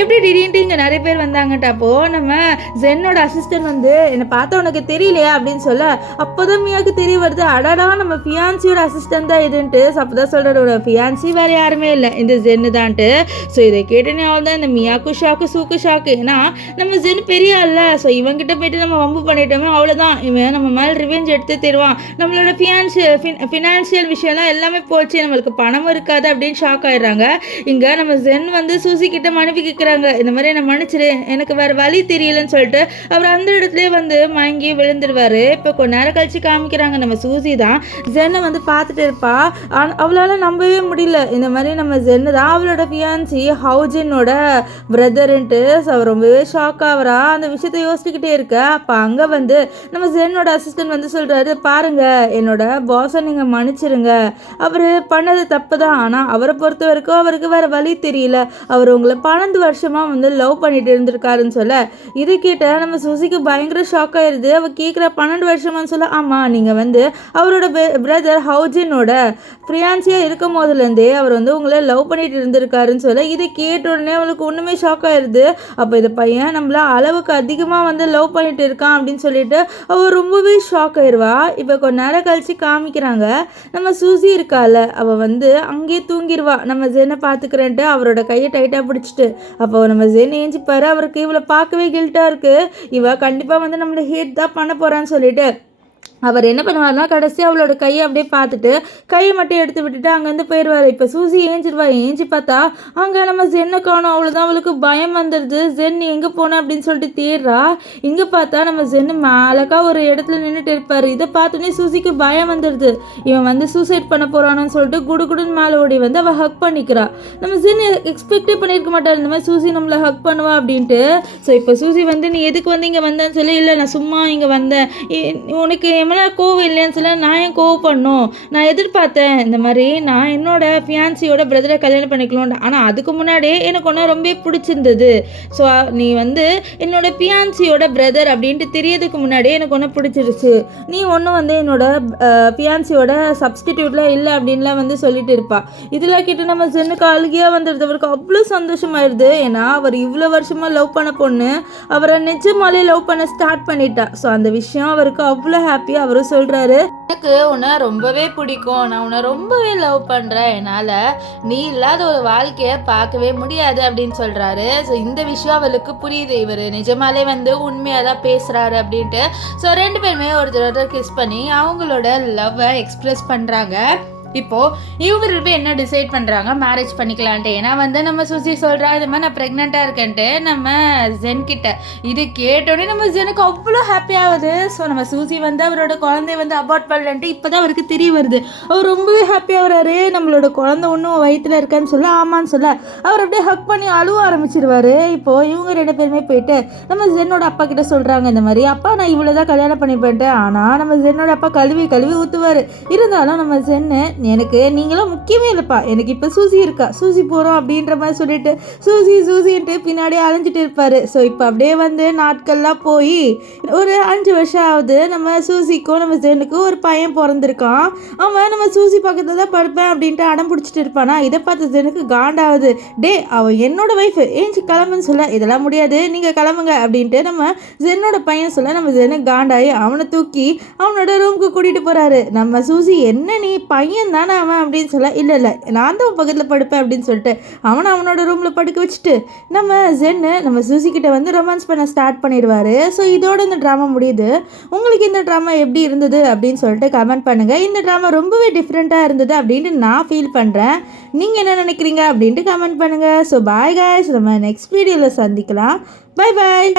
எப்படி திடீர்னு இங்கே நிறைய பேர் வந்தாங்கட்ட. அப்போது நம்ம ஜென்னோட அசிஸ்டன்ட் வந்து என்னை பார்த்தா உனக்கு தெரியலையா அப்படின்னு சொல்ல, அப்போ தான் மியாவுக்கு தெரிய வருது, அடாடா நம்ம ஃபியான்சியோட அசிஸ்டன்ட் தான் இதுன்ட்டு. ஸோ அப்போ தான் சொல்கிறோட ஃபியான்சி வேறு யாருமே இல்லை, இந்த ஜென்னு தான்ட்டு. ஸோ இதை கேட்டேனே அவள் தான் இந்த மியாவுக்கு ஷாக்கு சூக்கு ஷாக்கு. ஏன்னா நம்ம ஜென் பெரிய ஆள்ல, ஸோ இவங்கிட்ட போய்ட்டு நம்ம வம்பு பண்ணிட்டோமே, அவ்வளோதான், இவன் நம்ம மேலே ரிவெஞ்ச் எடுத்து தருவான், நம்மளோட ஃபினான்ஷியல் விஷயம்லாம் எல்லாமே போச்சு, நம்மளுக்கு பணமும் இருக்காது அப்படின்னு ஷாக் ஆயிடுறாங்க. இங்கே நம்ம ஜென் வந்து சூசி கிட்ட மன்னிப்பு கேட்குறாங்க, இந்த மாதிரி என்னை மன்னிச்சிரு, எனக்கு வேறு வழி தெரியலன்னு சொல்லிட்டு அவர் அந்த இடத்துலேயே வந்து மயங்கி விழுந்துருவார். இப்போ கொஞ்ச நேரம் கழிச்சு காமிக்கிறாங்க, நம்ம சூசி தான் ஜென்னை வந்து பார்த்துட்டு இருப்பா. அவளால் நம்பவே முடியல, இந்த மாதிரி நம்ம ஜென்னு தான் அவளோட ஃபியான்சி ஹவுஜினோட பிரதருன்ட்டு. ஸோ அவர் ரொம்பவே ஷாக் ஆகிறா, அந்த விஷயத்த யோசிச்சுக்கிட்டே இருக்க. அப்போ அங்கே வந்து நம்ம ஜென்னோட அசிஸ்டன்ட் வந்து சொல்கிறாரு, பாருங்க என்னோட பாஸை நீங்கள் மன்னிச்சிருங்க, அவர் பண்ணது தப்பு தான், ஆனால் அவரை பொறுத்த வரைக்கும் அவருக்கு வேறு வழி தெரியல, அவர் உங்களை 12 வருஷமாக வந்து லவ் பண்ணிட்டு இருந்திருக்காருன்னு சொல்ல இது கேட்ட நம்ம சுசிக்கு பயங்கர ஷாக் ஆயிடுது. அவள் கேட்குற 12 வருஷமானு சொல்ல ஆமாம், நீங்கள் வந்து அவரோட பிரதர் ஹவுஜினோட ஃப்ரியான்சியாக இருக்கும் போதுலேருந்தே அவர் வந்து உங்களை லவ் பண்ணிட்டு இருந்திருக்காருன்னு சொல்ல இதை கேட்ட உடனே அவளுக்கு ஒன்றுமே ஷாக் ஆயிடுது. அப்போ இந்த பையன் நம்மள அளவுக்கு அதிகமாக வந்து லவ் பண்ணிட்டு இருக்கான் அப்படின்னு சொல்லிட்டு அவள் ரொம்பவே ஷாக் ஆயிடுவா. இப்போ கொஞ்ச நேரம் கழிச்சு காமிக்கிறாங்க, நம்ம சூசி இருக்கால அவள் வந்து அங்கேயே தூங்கிடுவா. நம்ம ஜெனை பார்த்துக்கிறேன்ட்டு அவரோட கையை டைட்டாக பிடிச்சிட்டு அப்போ நம்ம ஜென் ஏஞ்சிப்பாரு. அவருக்கு இவளை பார்க்கவே கில்ட்டாக இருக்குது, இவ கண்டிப்பாக வந்து நம்மளை ஹேட் தான் பண்ண போகிறான்னு சொல்லிட்டு அவர் என்ன பண்ணுவார்னா கடைசி அவளோட கையை அப்படியே பார்த்துட்டு கையை மட்டும் எடுத்து விட்டுட்டு அங்கேருந்து போயிடுவார். இப்போ சூசி ஏஞ்சிடுவா. ஏஞ்சி பார்த்தா அங்கே நம்ம ஜென்னை காணும். அவ்வளோதான், அவளுக்கு பயம் வந்துடுது. ஜென் எங்கே போன அப்படின்னு சொல்லிட்டு தேடுறா. இங்கே பார்த்தா நம்ம ஜென்னு மேலக்கா ஒரு இடத்துல நின்றுட்டு இருப்பார். இதை பார்த்தோன்னே சூசிக்கு பயம் வந்துடுது. இவன் வந்து சூசைட் பண்ண போகிறான்னு சொல்லிட்டு குடுகுடுன்னு மேலே ஓடி வந்து அவள் ஹக் பண்ணிக்கிறா. நம்ம ஜென் எக்ஸ்பெக்டே பண்ணியிருக்க மாட்டார் இந்த மாதிரி சூசி நம்மளை ஹக் பண்ணுவா அப்படின்ட்டு. ஸோ இப்போ சூசி வந்து நீ எதுக்கு வந்து இங்கே வந்தேன்னு சொல்லி இல்லை நான் சும்மா இங்கே வந்தேன், உனக்கு கோவம் இல்லைன்னு சொல்ல நான் ஏன் கோவம் பண்ணும், நான் எதிர்பார்த்தேன் இந்த மாதிரி நான் என்னோட ஃபியான்சியோட பிரதரை கல்யாணம் பண்ணிக்கணும், ஆனால் அதுக்கு முன்னாடியே எனக்கு ஒன்று ரொம்ப பிடிச்சிருந்தது. ஸோ நீ வந்து என்னோட ஃபியான்சியோட பிரதர் அப்படின்ட்டு தெரியறதுக்கு முன்னாடியே எனக்கு ஒன்று பிடிச்சிருச்சு, நீ ஒன்றும் வந்து என்னோட ஃபியான்சியோட சப்ஸ்டிடியூட்லாம் இல்லை அப்படின்லாம் வந்து சொல்லிட்டு இருப்பா. இதெல்லாம் கேட்டு நம்ம ஜென்னுக்கு அழுகியாக வந்துடுது. அவருக்கு அவ்வளோ சந்தோஷமாயிடுது. ஏன்னா அவர் இவ்வளோ வருஷமாக லவ் பண்ண பொண்ணு அவரை நிஜமாலே லவ் பண்ண ஸ்டார்ட் பண்ணிட்டா. ஸோ அந்த விஷயம் அவருக்கு அவ்வளோ ஹாப்பி. அவரும் சொல்றாரு, எனக்கு உன்னை ரொம்பவே பிடிக்கும், நான் உன்னை ரொம்பவே லவ் பண்றேன், என்னால நீ இல்லாத ஒரு வாழ்க்கைய பார்க்கவே முடியாது அப்படின்னு சொல்றாரு. ஸோ இந்த விஷயம் அவளுக்கு புரியுது, இவர் நிஜமாலே வந்து உண்மையாக தான் பேசுறாரு அப்படின்ட்டு. ஸோ 2 பேருமே ஒருத்தர் கிஸ் பண்ணி அவங்களோட லவ்வை எக்ஸ்பிரஸ் பண்றாங்க. இப்போது இவங்க 2 பேர் என்ன டிசைட் பண்ணுறாங்க, மேரேஜ் பண்ணிக்கலான்ட்டு. ஏன்னா வந்து நம்ம சுசி சொல்கிறா இது மாதிரி நான் ப்ரெக்னெண்ட்டாக இருக்கேன்ட்டு நம்ம ஜென் கிட்ட. இது கேட்டோடனே நம்ம ஜெனுக்கு அவ்வளோ ஹாப்பி ஆகுது. ஸோ நம்ம சூசி வந்து அவரோட குழந்தைய வந்து அபார்ட் பண்ணலன்ட்டு இப்போ தான் அவருக்கு தெரிய வருது. அவர் ரொம்பவே ஹாப்பியாக வர்றாரு. நம்மளோட குழந்தை ஒன்றும் வயிற்றில் இருக்கான்னு சொல்ல ஆமான்னு சொல்ல அவர் அப்படியே ஹக் பண்ணி அழுவ ஆரம்பிச்சிருவார். இப்போது இவங்க 2 பேருமே போயிட்டு நம்ம ஜென்னோட அப்பா கிட்ட சொல்கிறாங்க இந்த மாதிரி, அப்பா நான் இவ்வளோ தான் கல்யாணம் பண்ணிப்பேன்ட்டு. ஆனால் நம்ம ஜென்னோட அப்பா கழுவி ஊற்றுவார். இருந்தாலும் நம்ம ஜென்னு எனக்கு நீங்களும் முக்கியமே இல்லைப்பா, எனக்கு இப்போ சூசி இருக்கா, சூசி போகிறோம் அப்படின்ற மாதிரி சொல்லிட்டு சூசின்ட்டு பின்னாடியே அலைஞ்சிட்டு இருப்பார். ஸோ இப்போ அப்படியே வந்து நாட்கள்லாம் போய் ஒரு 5 வருஷம் ஆகுது. நம்ம சூசிக்கும் நம்ம ஜென்னுக்கும் ஒரு பையன் பிறந்திருக்கான். அவன் நம்ம சூசி பக்கத்தில் தான் படுப்பேன் அப்படின்ட்டு அடம் பிடிச்சிட்டு இருப்பானா. இதை பார்த்து ஜெனுக்கு காண்டாகுது. டே அவன் என்னோட ஒய்ஃபு ஏஞ்சி கிளம்புன்னு சொல்ல இதெல்லாம் முடியாது நீங்கள் கிளம்புங்க அப்படின்ட்டு நம்ம ஜென்னோட பையன் சொல்ல நம்ம ஜெனு காண்டாகி அவனை தூக்கி அவனோட ரூமுக்கு கூட்டிகிட்டு போகிறாரு. நம்ம சூசி என்ன நீ பையன் தானே அவன் அப்படின்னு சொல்ல இல்லை நான் தான் பக்கத்தில் படுப்பேன் அப்படின்னு சொல்லிட்டு அவனோட ரூமில் படுக்க வச்சுட்டு நம்ம ஜென்னு நம்ம சூசி கிட்ட வந்து ரொமான்ஸ் பண்ண ஸ்டார்ட் பண்ணிடுவார். ஸோ இதோட இந்த ட்ராமா முடியுது. உங்களுக்கு இந்த ட்ராமா எப்படி இருந்தது அப்படின்னு சொல்லிட்டு கமெண்ட் பண்ணுங்கள். இந்த ட்ராமா ரொம்பவே டிஃப்ரெண்ட்டாக இருந்தது அப்படின்ட்டு நான் ஃபீல் பண்ணுறேன். நீங்கள் என்ன நினைக்கிறீங்க அப்படின்ட்டு கமெண்ட் பண்ணுங்கள். ஸோ பாய் காய்ஸ், நம்ம நெக்ஸ்ட் வீடியோவில் சந்திக்கலாம். Bye bye.